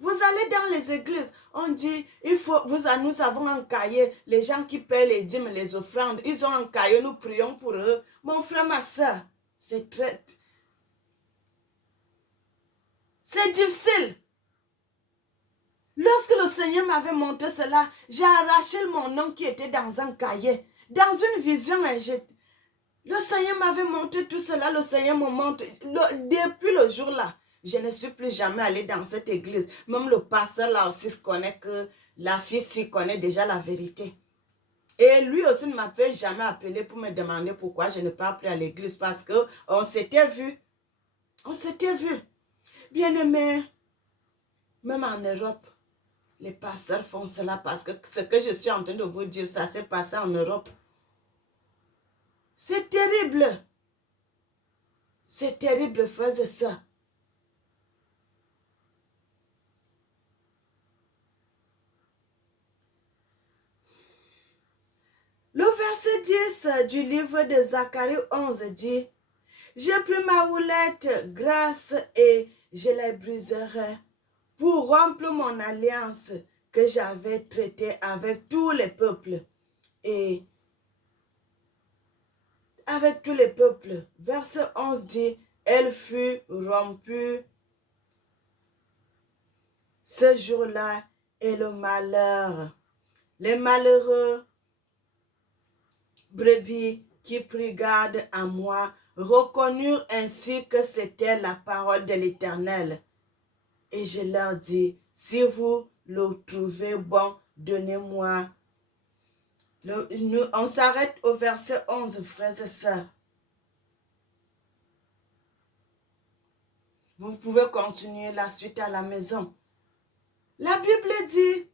Vous allez dans les églises, on dit, nous avons un cahier, les gens qui paient les dîmes, les offrandes, ils ont un cahier, nous prions pour eux. Mon frère, ma soeur, c'est difficile. Lorsque le Seigneur m'avait montré cela, j'ai arraché mon nom qui était dans un cahier, dans une vision. Le Seigneur m'avait montré tout cela, le Seigneur me montre, depuis le jour-là, je ne suis plus jamais allée dans cette église. Même le pasteur là aussi se connaît que la fille s'y connaît déjà la vérité. Et lui aussi ne m'avait jamais appelé pour me demander pourquoi je ne pars plus à l'église parce qu'on s'était vu. On s'était vu. Bien-aimé, même en Europe, les pasteurs font cela parce que ce que je suis en train de vous dire, ça s'est passé en Europe. C'est terrible. C'est terrible, frères et sœurs. Le verset 10 du livre de Zacharie 11 dit, « J'ai pris ma houlette grasse et je la briserai pour rompre mon alliance que j'avais traitée avec tous les peuples. » Et avec tous les peuples. Verset 11 dit, « Elle fut rompue ce jour-là et le malheur. Les malheureux brebis qui prirent garde à moi reconnurent ainsi que c'était la parole de l'Éternel. Et je leur dis, si vous le trouvez bon, donnez-moi. » On s'arrête au verset 11, frères et sœurs. Vous pouvez continuer la suite à la maison. La Bible dit,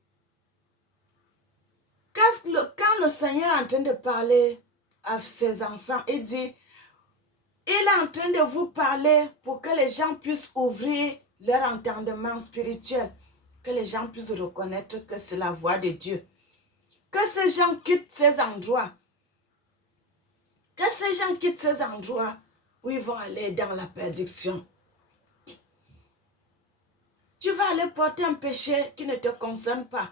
quand le Seigneur est en train de parler à ses enfants, il dit, Il est en train de vous parler pour que les gens puissent ouvrir leur entendement spirituel, que les gens puissent reconnaître que c'est la voix de Dieu. Que ces gens quittent ces endroits. Que ces gens quittent ces endroits où ils vont aller dans la perdition. Tu vas aller porter un péché qui ne te concerne pas.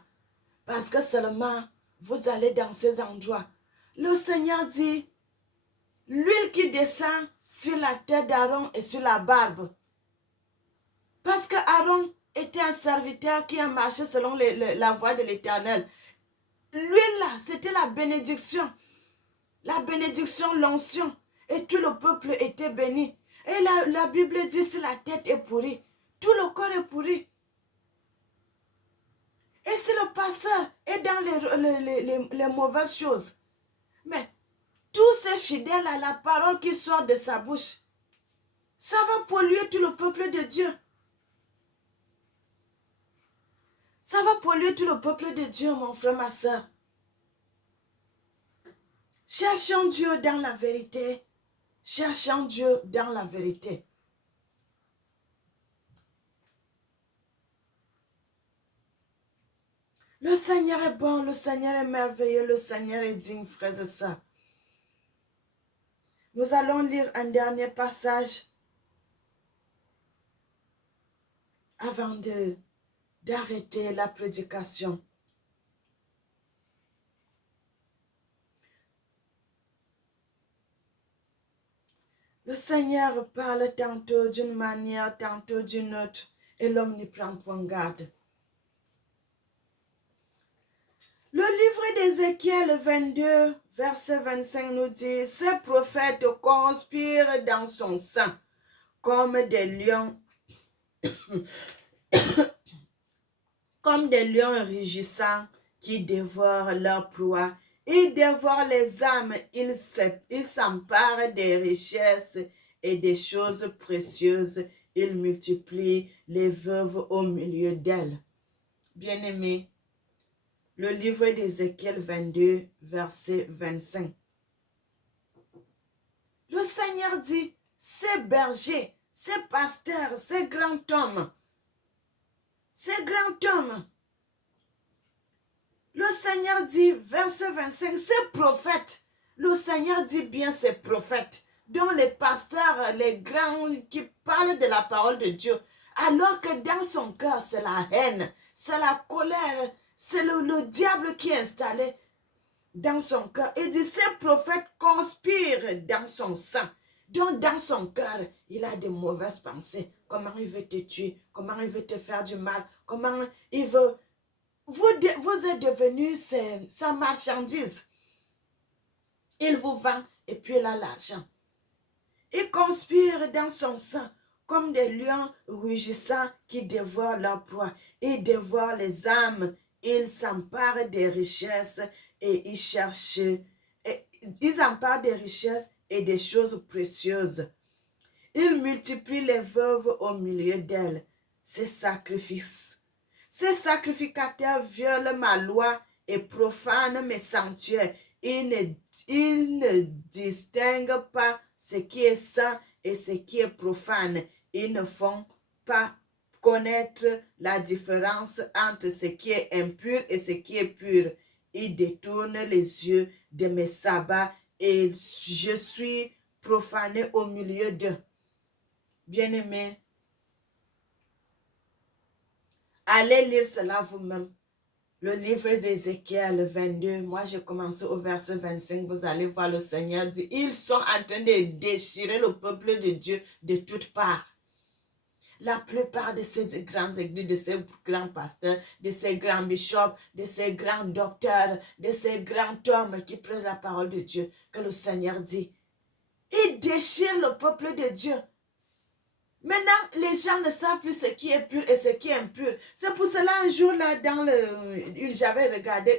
Parce que seulement vous allez dans ces endroits. Le Seigneur dit, l'huile qui descend sur la tête d'Aaron et sur la barbe. Parce que Aaron était un serviteur qui a marché selon la voie de l'Éternel. L'huile là, c'était la bénédiction. La bénédiction, l'onction. Et tout le peuple était béni. Et la Bible dit, si la tête est pourrie, tout le corps est pourri. Et si le pasteur est dans les mauvaises choses, mais tous ces fidèles à la parole qui sort de sa bouche, ça va polluer tout le peuple de Dieu. Ça va polluer tout le peuple de Dieu, mon frère, ma soeur. Cherchons Dieu dans la vérité. Cherchons Dieu dans la vérité. Le Seigneur est bon, le Seigneur est merveilleux, le Seigneur est digne, frères et sœurs. Nous allons lire un dernier passage avant d'arrêter la prédication. Le Seigneur parle tantôt d'une manière, tantôt d'une autre, et l'homme n'y prend point garde. Le livre d'Ézéchiel 22, verset 25 nous dit, « Ces prophètes conspirent dans son sang, comme des lions, comme des lions rugissants qui dévorent leur proie. Ils dévorent les âmes, ils s'emparent des richesses et des choses précieuses. Ils multiplient les veuves au milieu d'elles. » Bien-aimés, le livre d'Ézéchiel 22, verset 25. Le Seigneur dit, ces bergers, ces pasteurs, ces grands hommes, le Seigneur dit, verset 25, ces prophètes, le Seigneur dit bien ces prophètes, dont les pasteurs, les grands qui parlent de la parole de Dieu, alors que dans son cœur, c'est la haine, c'est la colère, c'est le diable qui est installé dans son cœur. Il dit, ces prophètes conspirent dans son sang. Donc dans son cœur, il a de mauvaises pensées. Comment il veut te tuer, comment il veut te faire du mal, comment il veut... Vous êtes devenu sa marchandise. Il vous vend et puis il a l'argent. Il conspire dans son sang comme des lions rugissants qui dévorent leur proie. Ils dévorent les âmes, ils s'emparent des richesses et ils emparent des richesses et des choses précieuses. Ils multiplient les veuves au milieu d'elles. Ces sacrifices. Ces sacrificateurs violent ma loi et profanent mes sanctuaires. Ils ne distinguent pas ce qui est saint et ce qui est profane. Ils ne font pas connaître la différence entre ce qui est impur et ce qui est pur. Ils détournent les yeux de mes sabbats et je suis profané au milieu d'eux. Bien-aimés, allez lire cela vous-même. Le livre d'Ézéchiel 22, moi j'ai commencé au verset 25, vous allez voir le Seigneur dit, ils sont en train de déchirer le peuple de Dieu de toutes parts. La plupart de ces grands églises, de ces grands pasteurs, de ces grands bishops, de ces grands docteurs, de ces grands hommes qui prêchent la parole de Dieu, que le Seigneur dit, ils déchirent le peuple de Dieu. Maintenant, les gens ne savent plus ce qui est pur et ce qui est impur. C'est pour cela, un jour, là, j'avais regardé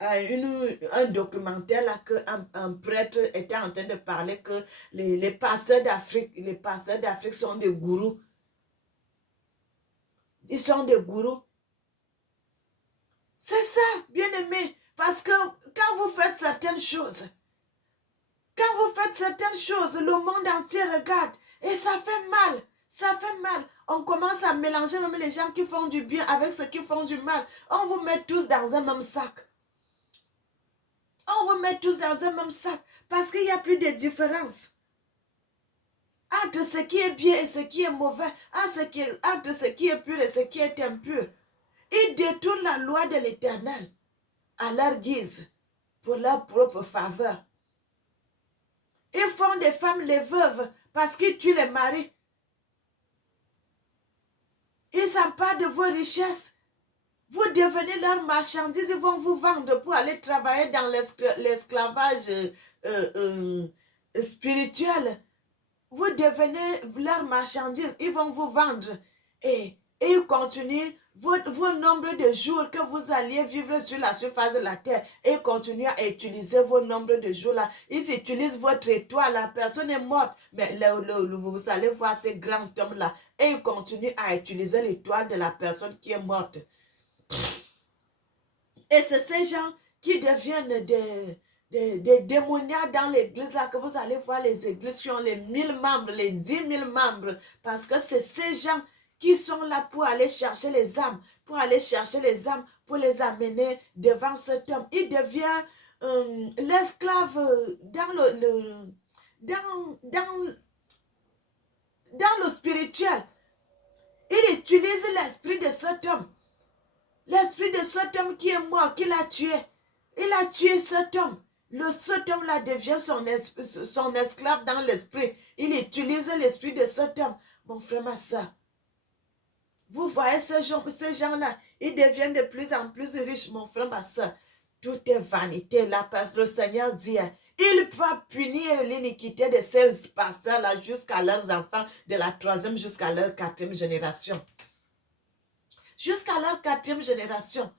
un documentaire là qu'un prêtre était en train de parler que les pasteurs d'Afrique sont des gourous. Ils sont des gourous. C'est ça, bien aimé. Parce que quand vous faites certaines choses, Quand vous faites certaines choses, le monde entier regarde et ça fait mal. Ça fait mal. On commence à mélanger même les gens qui font du bien avec ceux qui font du mal. On vous met tous dans un même sac. On vous met tous dans un même sac parce qu'il n'y a plus de différence entre ce qui est bien et ce qui est mauvais, entre ce qui est pur et ce qui est impur. Ils détournent la loi de l'Éternel à leur guise pour leur propre faveur. Ils font des femmes les veuves parce qu'ils tuent les maris. Ils s'emparent de vos richesses. Vous devenez leur marchandise. Ils vont vous vendre pour aller travailler dans l'esclavage spirituel. Vous devenez leur marchandise. Ils vont vous vendre. Et ils continuent vos nombres de jours que vous alliez vivre sur la surface de la terre. Et ils continuent à utiliser vos nombres de jours là. Ils utilisent votre étoile. La personne est morte. Mais vous allez voir ces grands hommes là. Et ils continuent à utiliser l'étoile de la personne qui est morte. Et c'est ces gens qui deviennent des démoniaques dans l'église là, que vous allez voir les églises qui ont les 1000 membres, les 10 000 membres, parce que c'est ces gens qui sont là pour aller chercher les âmes, pour les amener devant cet homme. Il devient l'esclave dans le spirituel. Il utilise l'esprit de cet homme. L'esprit de cet homme qui est mort, qu'il a tué. Il a tué cet homme. Cet homme-là devient son esclave dans l'esprit. Il utilise l'esprit de cet homme. Mon frère, ma soeur, vous voyez ces gens-là, ils deviennent de plus en plus riches, mon frère, ma soeur. Tout est vanité. Le Seigneur dit, il va punir l'iniquité de ces pasteurs-là jusqu'à leurs enfants, de la 3e jusqu'à leur 4e génération. Jusqu'à leur 4e génération.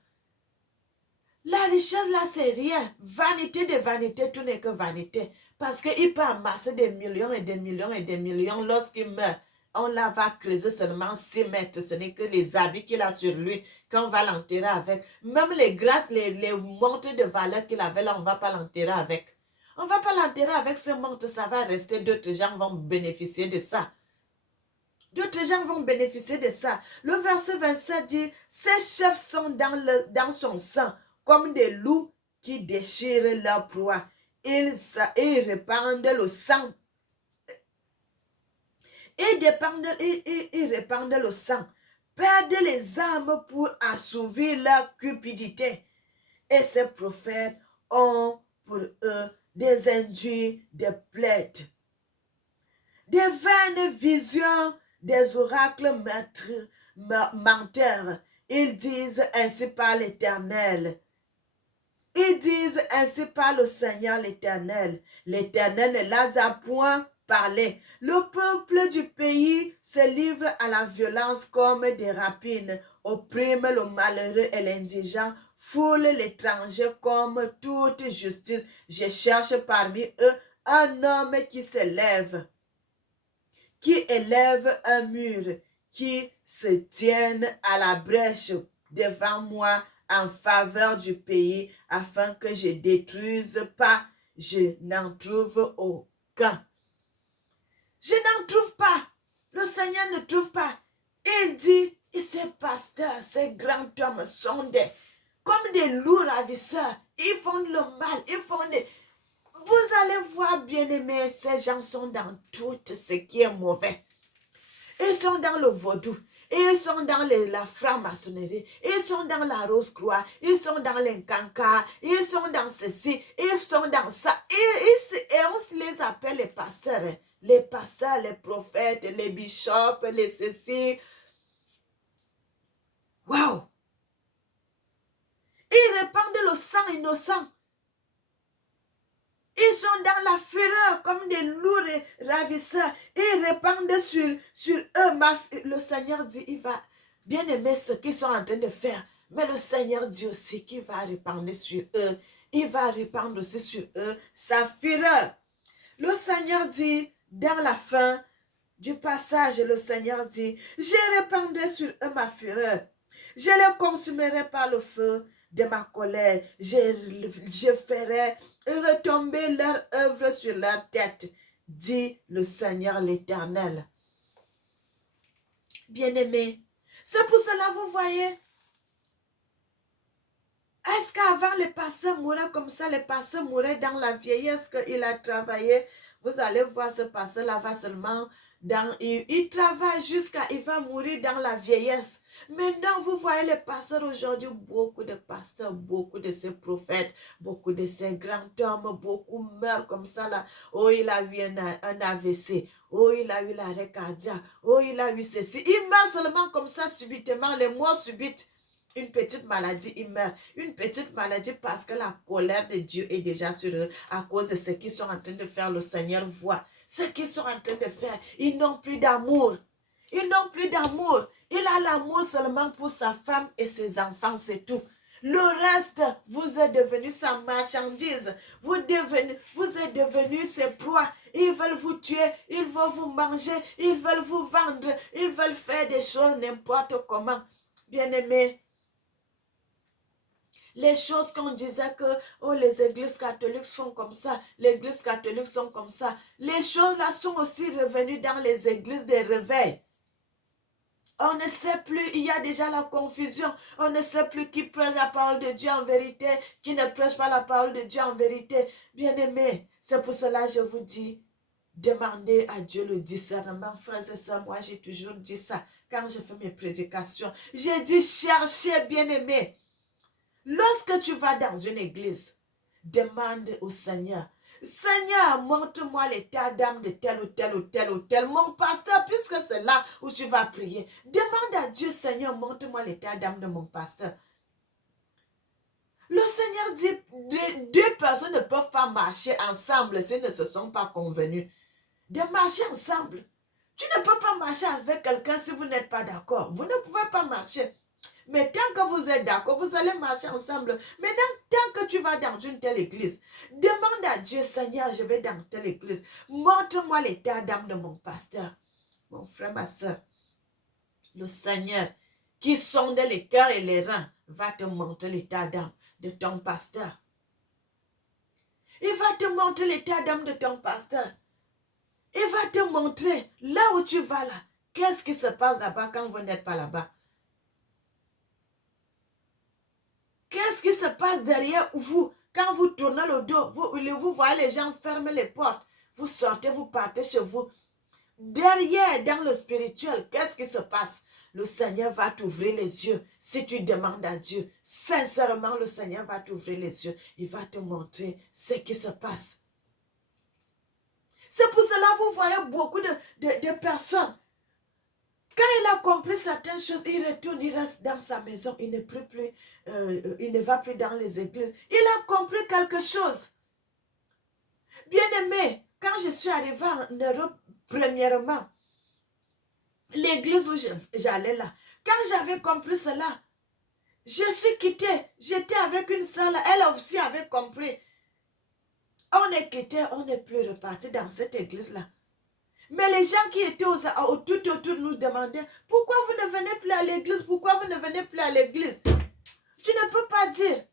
La richesse là, c'est rien. Vanité de vanité, tout n'est que vanité. Parce qu'il peut amasser des millions et des millions et des millions. Lorsqu'il meurt, on la va creuser seulement 6 mètres. Ce n'est que les habits qu'il a sur lui qu'on va l'enterrer avec. Même les grâces, les montres de valeur qu'il avait là, on ne va pas l'enterrer avec. On ne va pas l'enterrer avec ces montres. Ça va rester, d'autres gens vont bénéficier de ça. D'autres gens vont bénéficier de ça. Le verset 27 dit, ces chefs sont dans son sang, comme des loups qui déchirent leur proie. Ils répandent le sang. Ils répandent le sang. Perdent les âmes pour assouvir leur cupidité. Et ces prophètes ont pour eux des induits, des plaies, des vaines visions, des oracles menteurs. Ils disent ainsi par l'Éternel. Ils disent ainsi par le Seigneur l'Éternel. L'Éternel ne les a point parlé. Le peuple du pays se livre à la violence comme des rapines, opprime le malheureux et l'indigent, foule l'étranger comme toute justice. Je cherche parmi eux un homme qui s'élève, qui élève un mur, qui se tienne à la brèche devant moi en faveur du pays, afin que je détruise pas. Je n'en trouve aucun. Je n'en trouve pas. Le Seigneur ne trouve pas. Il dit, ces pasteurs, ces grands hommes sont comme des loups ravisseurs. Ils font le mal, ils font des... Vous allez voir, bien-aimés, ces gens sont dans tout ce qui est mauvais. Ils sont dans le vaudou. Ils sont dans la franc-maçonnerie. Ils sont dans la rose-croix. Ils sont dans l'incanca. Ils sont dans ceci. Ils sont dans ça. Et on les appelle les pasteurs. Les pasteurs, les prophètes, les bishops, les ceci. Waouh! Ils répandent le sang innocent. Ils sont dans la fureur comme des loups ravisseurs. Ils répandent sur eux. Le Seigneur dit, il va bien aimer ce qu'ils sont en train de faire. Mais le Seigneur dit aussi qu'il va répandre sur eux. Il va répandre aussi sur eux sa fureur. Le Seigneur dit, dans la fin du passage, le Seigneur dit, je répandrai sur eux ma fureur. Je les consumerai par le feu de ma colère. Je ferai et retomber leur œuvre sur leur tête, dit le Seigneur l'Éternel. Bien-aimés, c'est pour cela, vous voyez, est-ce qu'avant les pasteurs mouraient comme ça, les pasteurs mouraient dans la vieillesse qu'il a travaillé? Vous allez voir ce pasteur-là va seulement il travaille jusqu'à, il va mourir dans la vieillesse. Maintenant, vous voyez les pasteurs aujourd'hui, beaucoup de pasteurs, beaucoup de ces prophètes, beaucoup de ces grands hommes, beaucoup meurent comme ça là. Oh, il a eu un AVC. Oh, il a eu l'arrêt cardiaque. Oh, il a eu ceci. Il meurt seulement comme ça subitement, les morts subites. Une petite maladie, il meurt. Une petite maladie parce que la colère de Dieu est déjà sur eux à cause de ce qu'ils sont en train de faire. Le Seigneur voit ce qu'ils sont en train de faire. Ils n'ont plus d'amour. Ils n'ont plus d'amour. Il a l'amour seulement pour sa femme et ses enfants, c'est tout. Le reste, vous êtes devenu sa marchandise. Vous êtes devenu ses proies. Ils veulent vous tuer, ils veulent vous manger, ils veulent vous vendre, ils veulent faire des choses n'importe comment. Bien-aimés, les choses qu'on disait que oh, les églises catholiques sont comme ça, les églises catholiques sont comme ça, les choses là sont aussi revenues dans les églises des réveils. On ne sait plus, il y a déjà la confusion, on ne sait plus qui prêche la parole de Dieu en vérité, qui ne prêche pas la parole de Dieu en vérité. Bien-aimés, c'est pour cela que je vous dis, demandez à Dieu le discernement. Frères et sœurs, moi j'ai toujours dit ça quand je fais mes prédications. J'ai dit cherchez, bien-aimés. Lorsque tu vas dans une église, demande au Seigneur, Seigneur, montre-moi l'état d'âme de tel ou tel ou tel ou tel. Mon pasteur, puisque c'est là où tu vas prier, demande à Dieu, Seigneur, montre-moi l'état d'âme de mon pasteur. Le Seigneur dit, deux personnes ne peuvent pas marcher ensemble s'ils ne se sont pas convenus. De marcher ensemble. Tu ne peux pas marcher avec quelqu'un si vous n'êtes pas d'accord. Vous ne pouvez pas marcher. Mais tant que vous êtes d'accord, vous allez marcher ensemble. Maintenant, tant que tu vas dans une telle église, demande à Dieu, Seigneur, je vais dans telle église. Montre-moi l'état d'âme de mon pasteur. Mon frère, ma soeur, le Seigneur qui sonde les cœurs et les reins va te montrer l'état d'âme de ton pasteur. Il va te montrer l'état d'âme de ton pasteur. Il va te montrer là où tu vas là. Qu'est-ce qui se passe là-bas quand vous n'êtes pas là-bas? Qu'est-ce qui se passe derrière vous? Quand vous tournez le dos, vous voyez les gens fermer les portes. Vous sortez, vous partez chez vous. Derrière, dans le spirituel, qu'est-ce qui se passe? Le Seigneur va t'ouvrir les yeux. Si tu demandes à Dieu, sincèrement, le Seigneur va t'ouvrir les yeux. Il va te montrer ce qui se passe. C'est pour cela que vous voyez beaucoup de personnes. Quand il a compris certaines choses, il retourne, il reste dans sa maison, il ne va plus dans les églises. Il a compris quelque chose. Bien-aimé, quand je suis arrivée en Europe, premièrement, l'église où j'allais là, quand j'avais compris cela, je suis quittée. J'étais avec une sœur, elle aussi avait compris. On est quitté, on n'est plus reparti dans cette église-là. Mais les gens qui étaient tout autour nous demandaient, pourquoi vous ne venez plus à l'église? Pourquoi vous ne venez plus à l'église? Tu ne peux pas dire.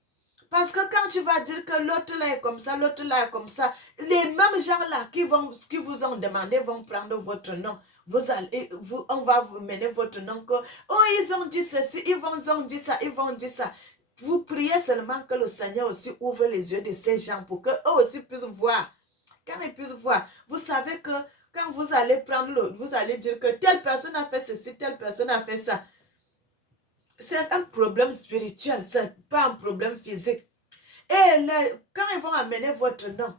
Parce que quand tu vas dire que l'autre là est comme ça, l'autre là est comme ça, les mêmes gens là qui vous ont demandé vont prendre votre nom. On va vous mener votre nom que, oh, ils ont dit ceci, ils ont dit ça, ils vont dire ça. Vous priez seulement que le Seigneur aussi ouvre les yeux de ces gens pour qu'eux aussi puissent voir. Quand ils puissent voir, vous savez que quand vous allez vous allez dire que telle personne a fait ceci, telle personne a fait ça. C'est un problème spirituel, ce n'est pas un problème physique. Et quand ils vont amener votre nom,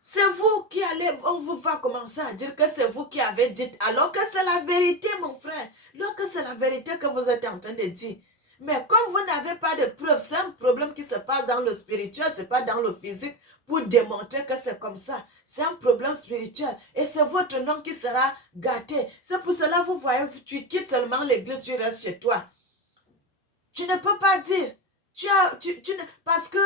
c'est vous qui allez, on vous va commencer à dire que c'est vous qui avez dit, alors que c'est la vérité, mon frère. Alors que c'est la vérité que vous êtes en train de dire. Mais comme vous n'avez pas de preuves, c'est un problème qui se passe dans le spirituel, ce n'est pas dans le physique, pour démontrer que c'est comme ça. C'est un problème spirituel. Et c'est votre nom qui sera gâté. C'est pour cela, vous voyez, tu quittes seulement l'église, tu restes chez toi. Tu ne peux pas dire. Parce que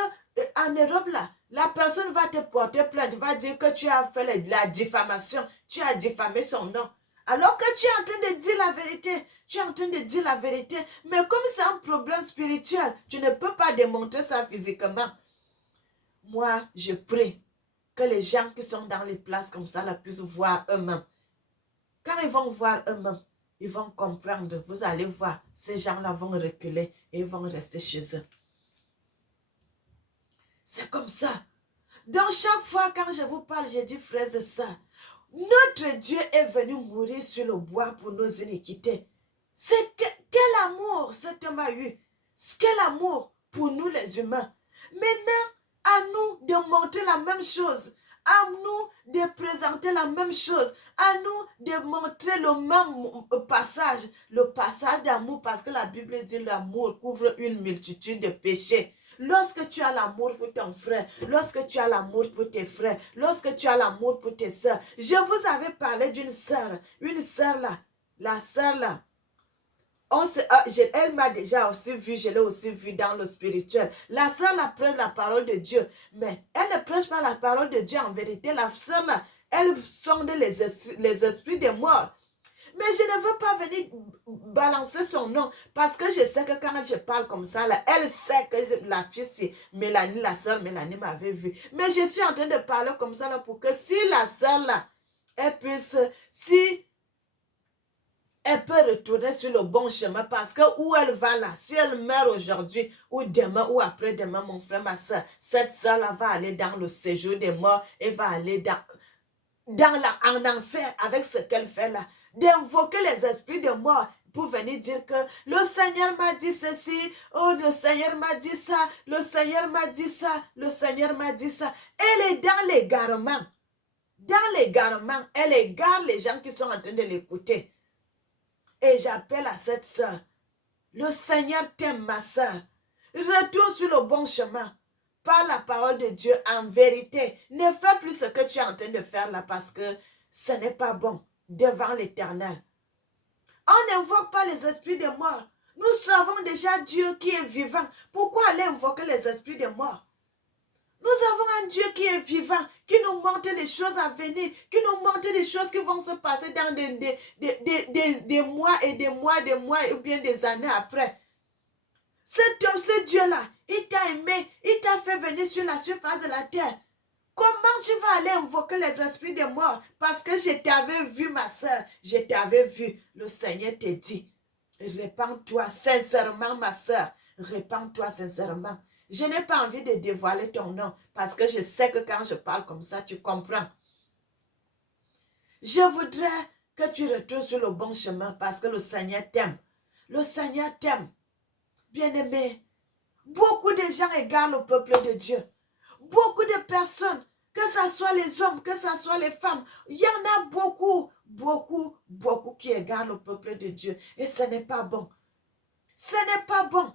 en Europe, là, la personne va te porter plainte, va dire que tu as fait la diffamation. Tu as diffamé son nom. Alors que tu es en train de dire la vérité, tu es en train de dire la vérité, mais comme c'est un problème spirituel, tu ne peux pas démontrer ça physiquement. Moi, je prie que les gens qui sont dans les places comme ça, là, puissent voir eux-mêmes. Quand ils vont voir eux-mêmes, ils vont comprendre. Vous allez voir, ces gens-là vont reculer et ils vont rester chez eux. C'est comme ça. Donc, chaque fois quand je vous parle, je dis, frères et sœurs, notre Dieu est venu mourir sur le bois pour nos iniquités. C'est quel amour cet homme a eu. Quel amour pour nous les humains. Maintenant, à nous de montrer la même chose. À nous de présenter la même chose. À nous de montrer le même passage. Le passage d'amour, parce que la Bible dit l'amour couvre une multitude de péchés. Lorsque tu as l'amour pour ton frère, lorsque tu as l'amour pour tes frères, lorsque tu as l'amour pour tes sœurs. Je vous avais parlé d'une sœur là, la sœur là. Elle m'a déjà aussi vu, je l'ai aussi vu dans le spirituel. La sœur là prêche la parole de Dieu, mais elle ne prêche pas la parole de Dieu en vérité. La sœur là, elle sonde les esprits des morts. Mais je ne veux pas venir balancer son nom parce que je sais que quand je parle comme ça, là, elle sait que la fille, c'est Mélanie, la sœur Mélanie m'avait vu. Mais je suis en train de parler comme ça là, pour que si la sœur là, elle puisse, si elle peut retourner sur le bon chemin parce que où elle va là, si elle meurt aujourd'hui ou demain ou après-demain, mon frère, ma soeur, cette soeur là va aller dans le séjour des morts et va aller en enfer avec ce qu'elle fait là. D'invoquer les esprits de mort pour venir dire que le Seigneur m'a dit ceci, oh le Seigneur m'a dit ça, le Seigneur m'a dit ça, le Seigneur m'a dit ça. Elle est dans l'égarement. Dans l'égarement, elle égare les gens qui sont en train de l'écouter. Et j'appelle à cette soeur, le Seigneur t'aime ma soeur. Retourne sur le bon chemin. Par la parole de Dieu en vérité. Ne fais plus ce que tu es en train de faire là parce que ce n'est pas bon devant l'Éternel. On n'invoque pas les esprits de mort. Nous savons déjà Dieu qui est vivant. Pourquoi aller invoquer les esprits de mort? Nous avons un Dieu qui est vivant, qui nous montre les choses à venir, qui nous montre des choses qui vont se passer dans des mois et des mois, ou bien des années après. Ce Dieu-là, il t'a aimé, il t'a fait venir sur la surface de la terre. Comment tu vas aller invoquer les esprits de mort? Parce que je t'avais vu, ma soeur, je t'avais vu. Le Seigneur te dit, répands-toi sincèrement, ma soeur, répands-toi sincèrement. Je n'ai pas envie de dévoiler ton nom parce que je sais que quand je parle comme ça, tu comprends. Je voudrais que tu retournes sur le bon chemin parce que le Seigneur t'aime. Le Seigneur t'aime. Bien-aimé, beaucoup de gens égarent le peuple de Dieu. Beaucoup de personnes, que ce soit les hommes, que ce soit les femmes, il y en a beaucoup qui égarent le peuple de Dieu. Et ce n'est pas bon. Ce n'est pas bon.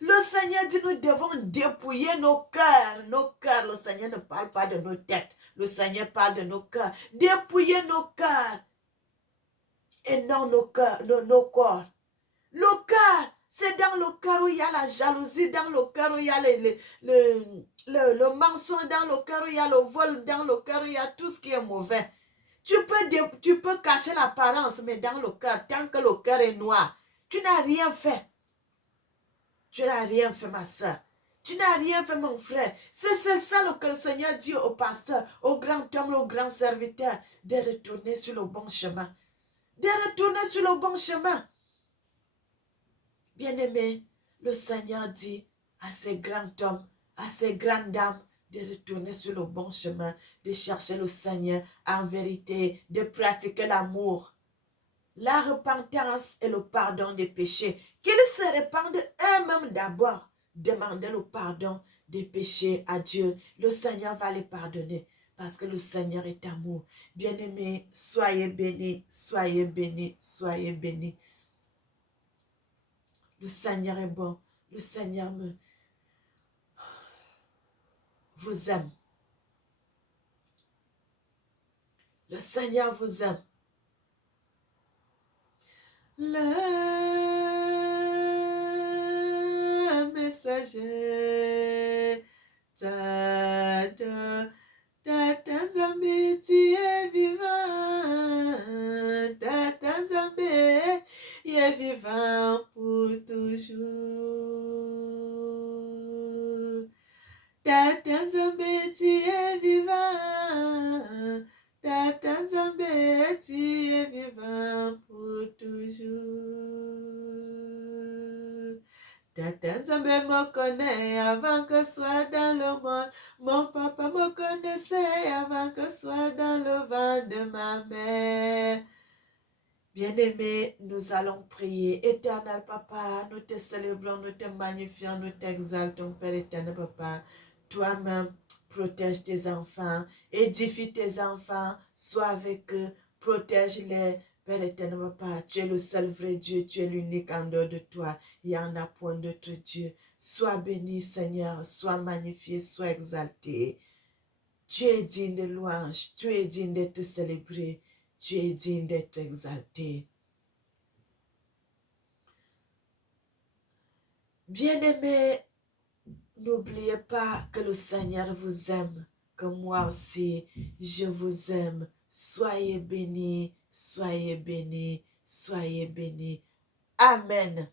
Le Seigneur dit, nous devons dépouiller nos cœurs. Nos cœurs, le Seigneur ne parle pas de nos têtes. Le Seigneur parle de nos cœurs. Dépouiller nos cœurs. Et non nos corps. Le cœur, c'est dans le cœur où il y a la jalousie, dans le cœur où il y a le mensonge, dans le cœur où il y a le vol, dans le cœur où il y a tout ce qui est mauvais. Tu peux cacher l'apparence, mais dans le cœur, tant que le cœur est noir, tu n'as rien fait. Tu n'as rien fait, ma soeur. Tu n'as rien fait, mon frère. C'est ça que le Seigneur dit au pasteur, au grand homme, au grand serviteur, de retourner sur le bon chemin. De retourner sur le bon chemin. Bien-aimé, le Seigneur dit à ces grands hommes, à ces grandes dames, de retourner sur le bon chemin, de chercher le Seigneur en vérité, de pratiquer l'amour, la repentance et le pardon des péchés. Qu'ils se répandent eux-mêmes d'abord. Demandez le pardon des péchés à Dieu. Le Seigneur va les pardonner parce que le Seigneur est amour. Bien-aimés, soyez bénis, soyez bénis, soyez bénis. Le Seigneur est bon. Le Seigneur vous aime. Le Seigneur vous aime. Le messager ta amitié vivante, vivant pour toujours. Tata Nzambe, tu es vivant. Tata Nzambe, tu es vivant pour toujours. Tata Nzambe me connaît avant que soit dans le monde. Mon papa me connaissait avant que soit dans le ventre de ma mère. Bien-aimé, nous allons prier. Éternel Papa, nous te célébrons, nous te magnifions, nous t'exaltons, Père éternel Papa. Toi-même, protège tes enfants, édifie tes enfants, sois avec eux, protège-les. Père éternel Papa, tu es le seul vrai Dieu, tu es l'unique en dehors de toi. Il n'y en a point d'autre Dieu. Sois béni, Seigneur, sois magnifié, sois exalté. Tu es digne de louange, tu es digne d'être célébré, tu es digne d'être exalté. Bien-aimés, n'oubliez pas que le Seigneur vous aime, que moi aussi, je vous aime. Soyez bénis, soyez bénis, soyez bénis. Amen.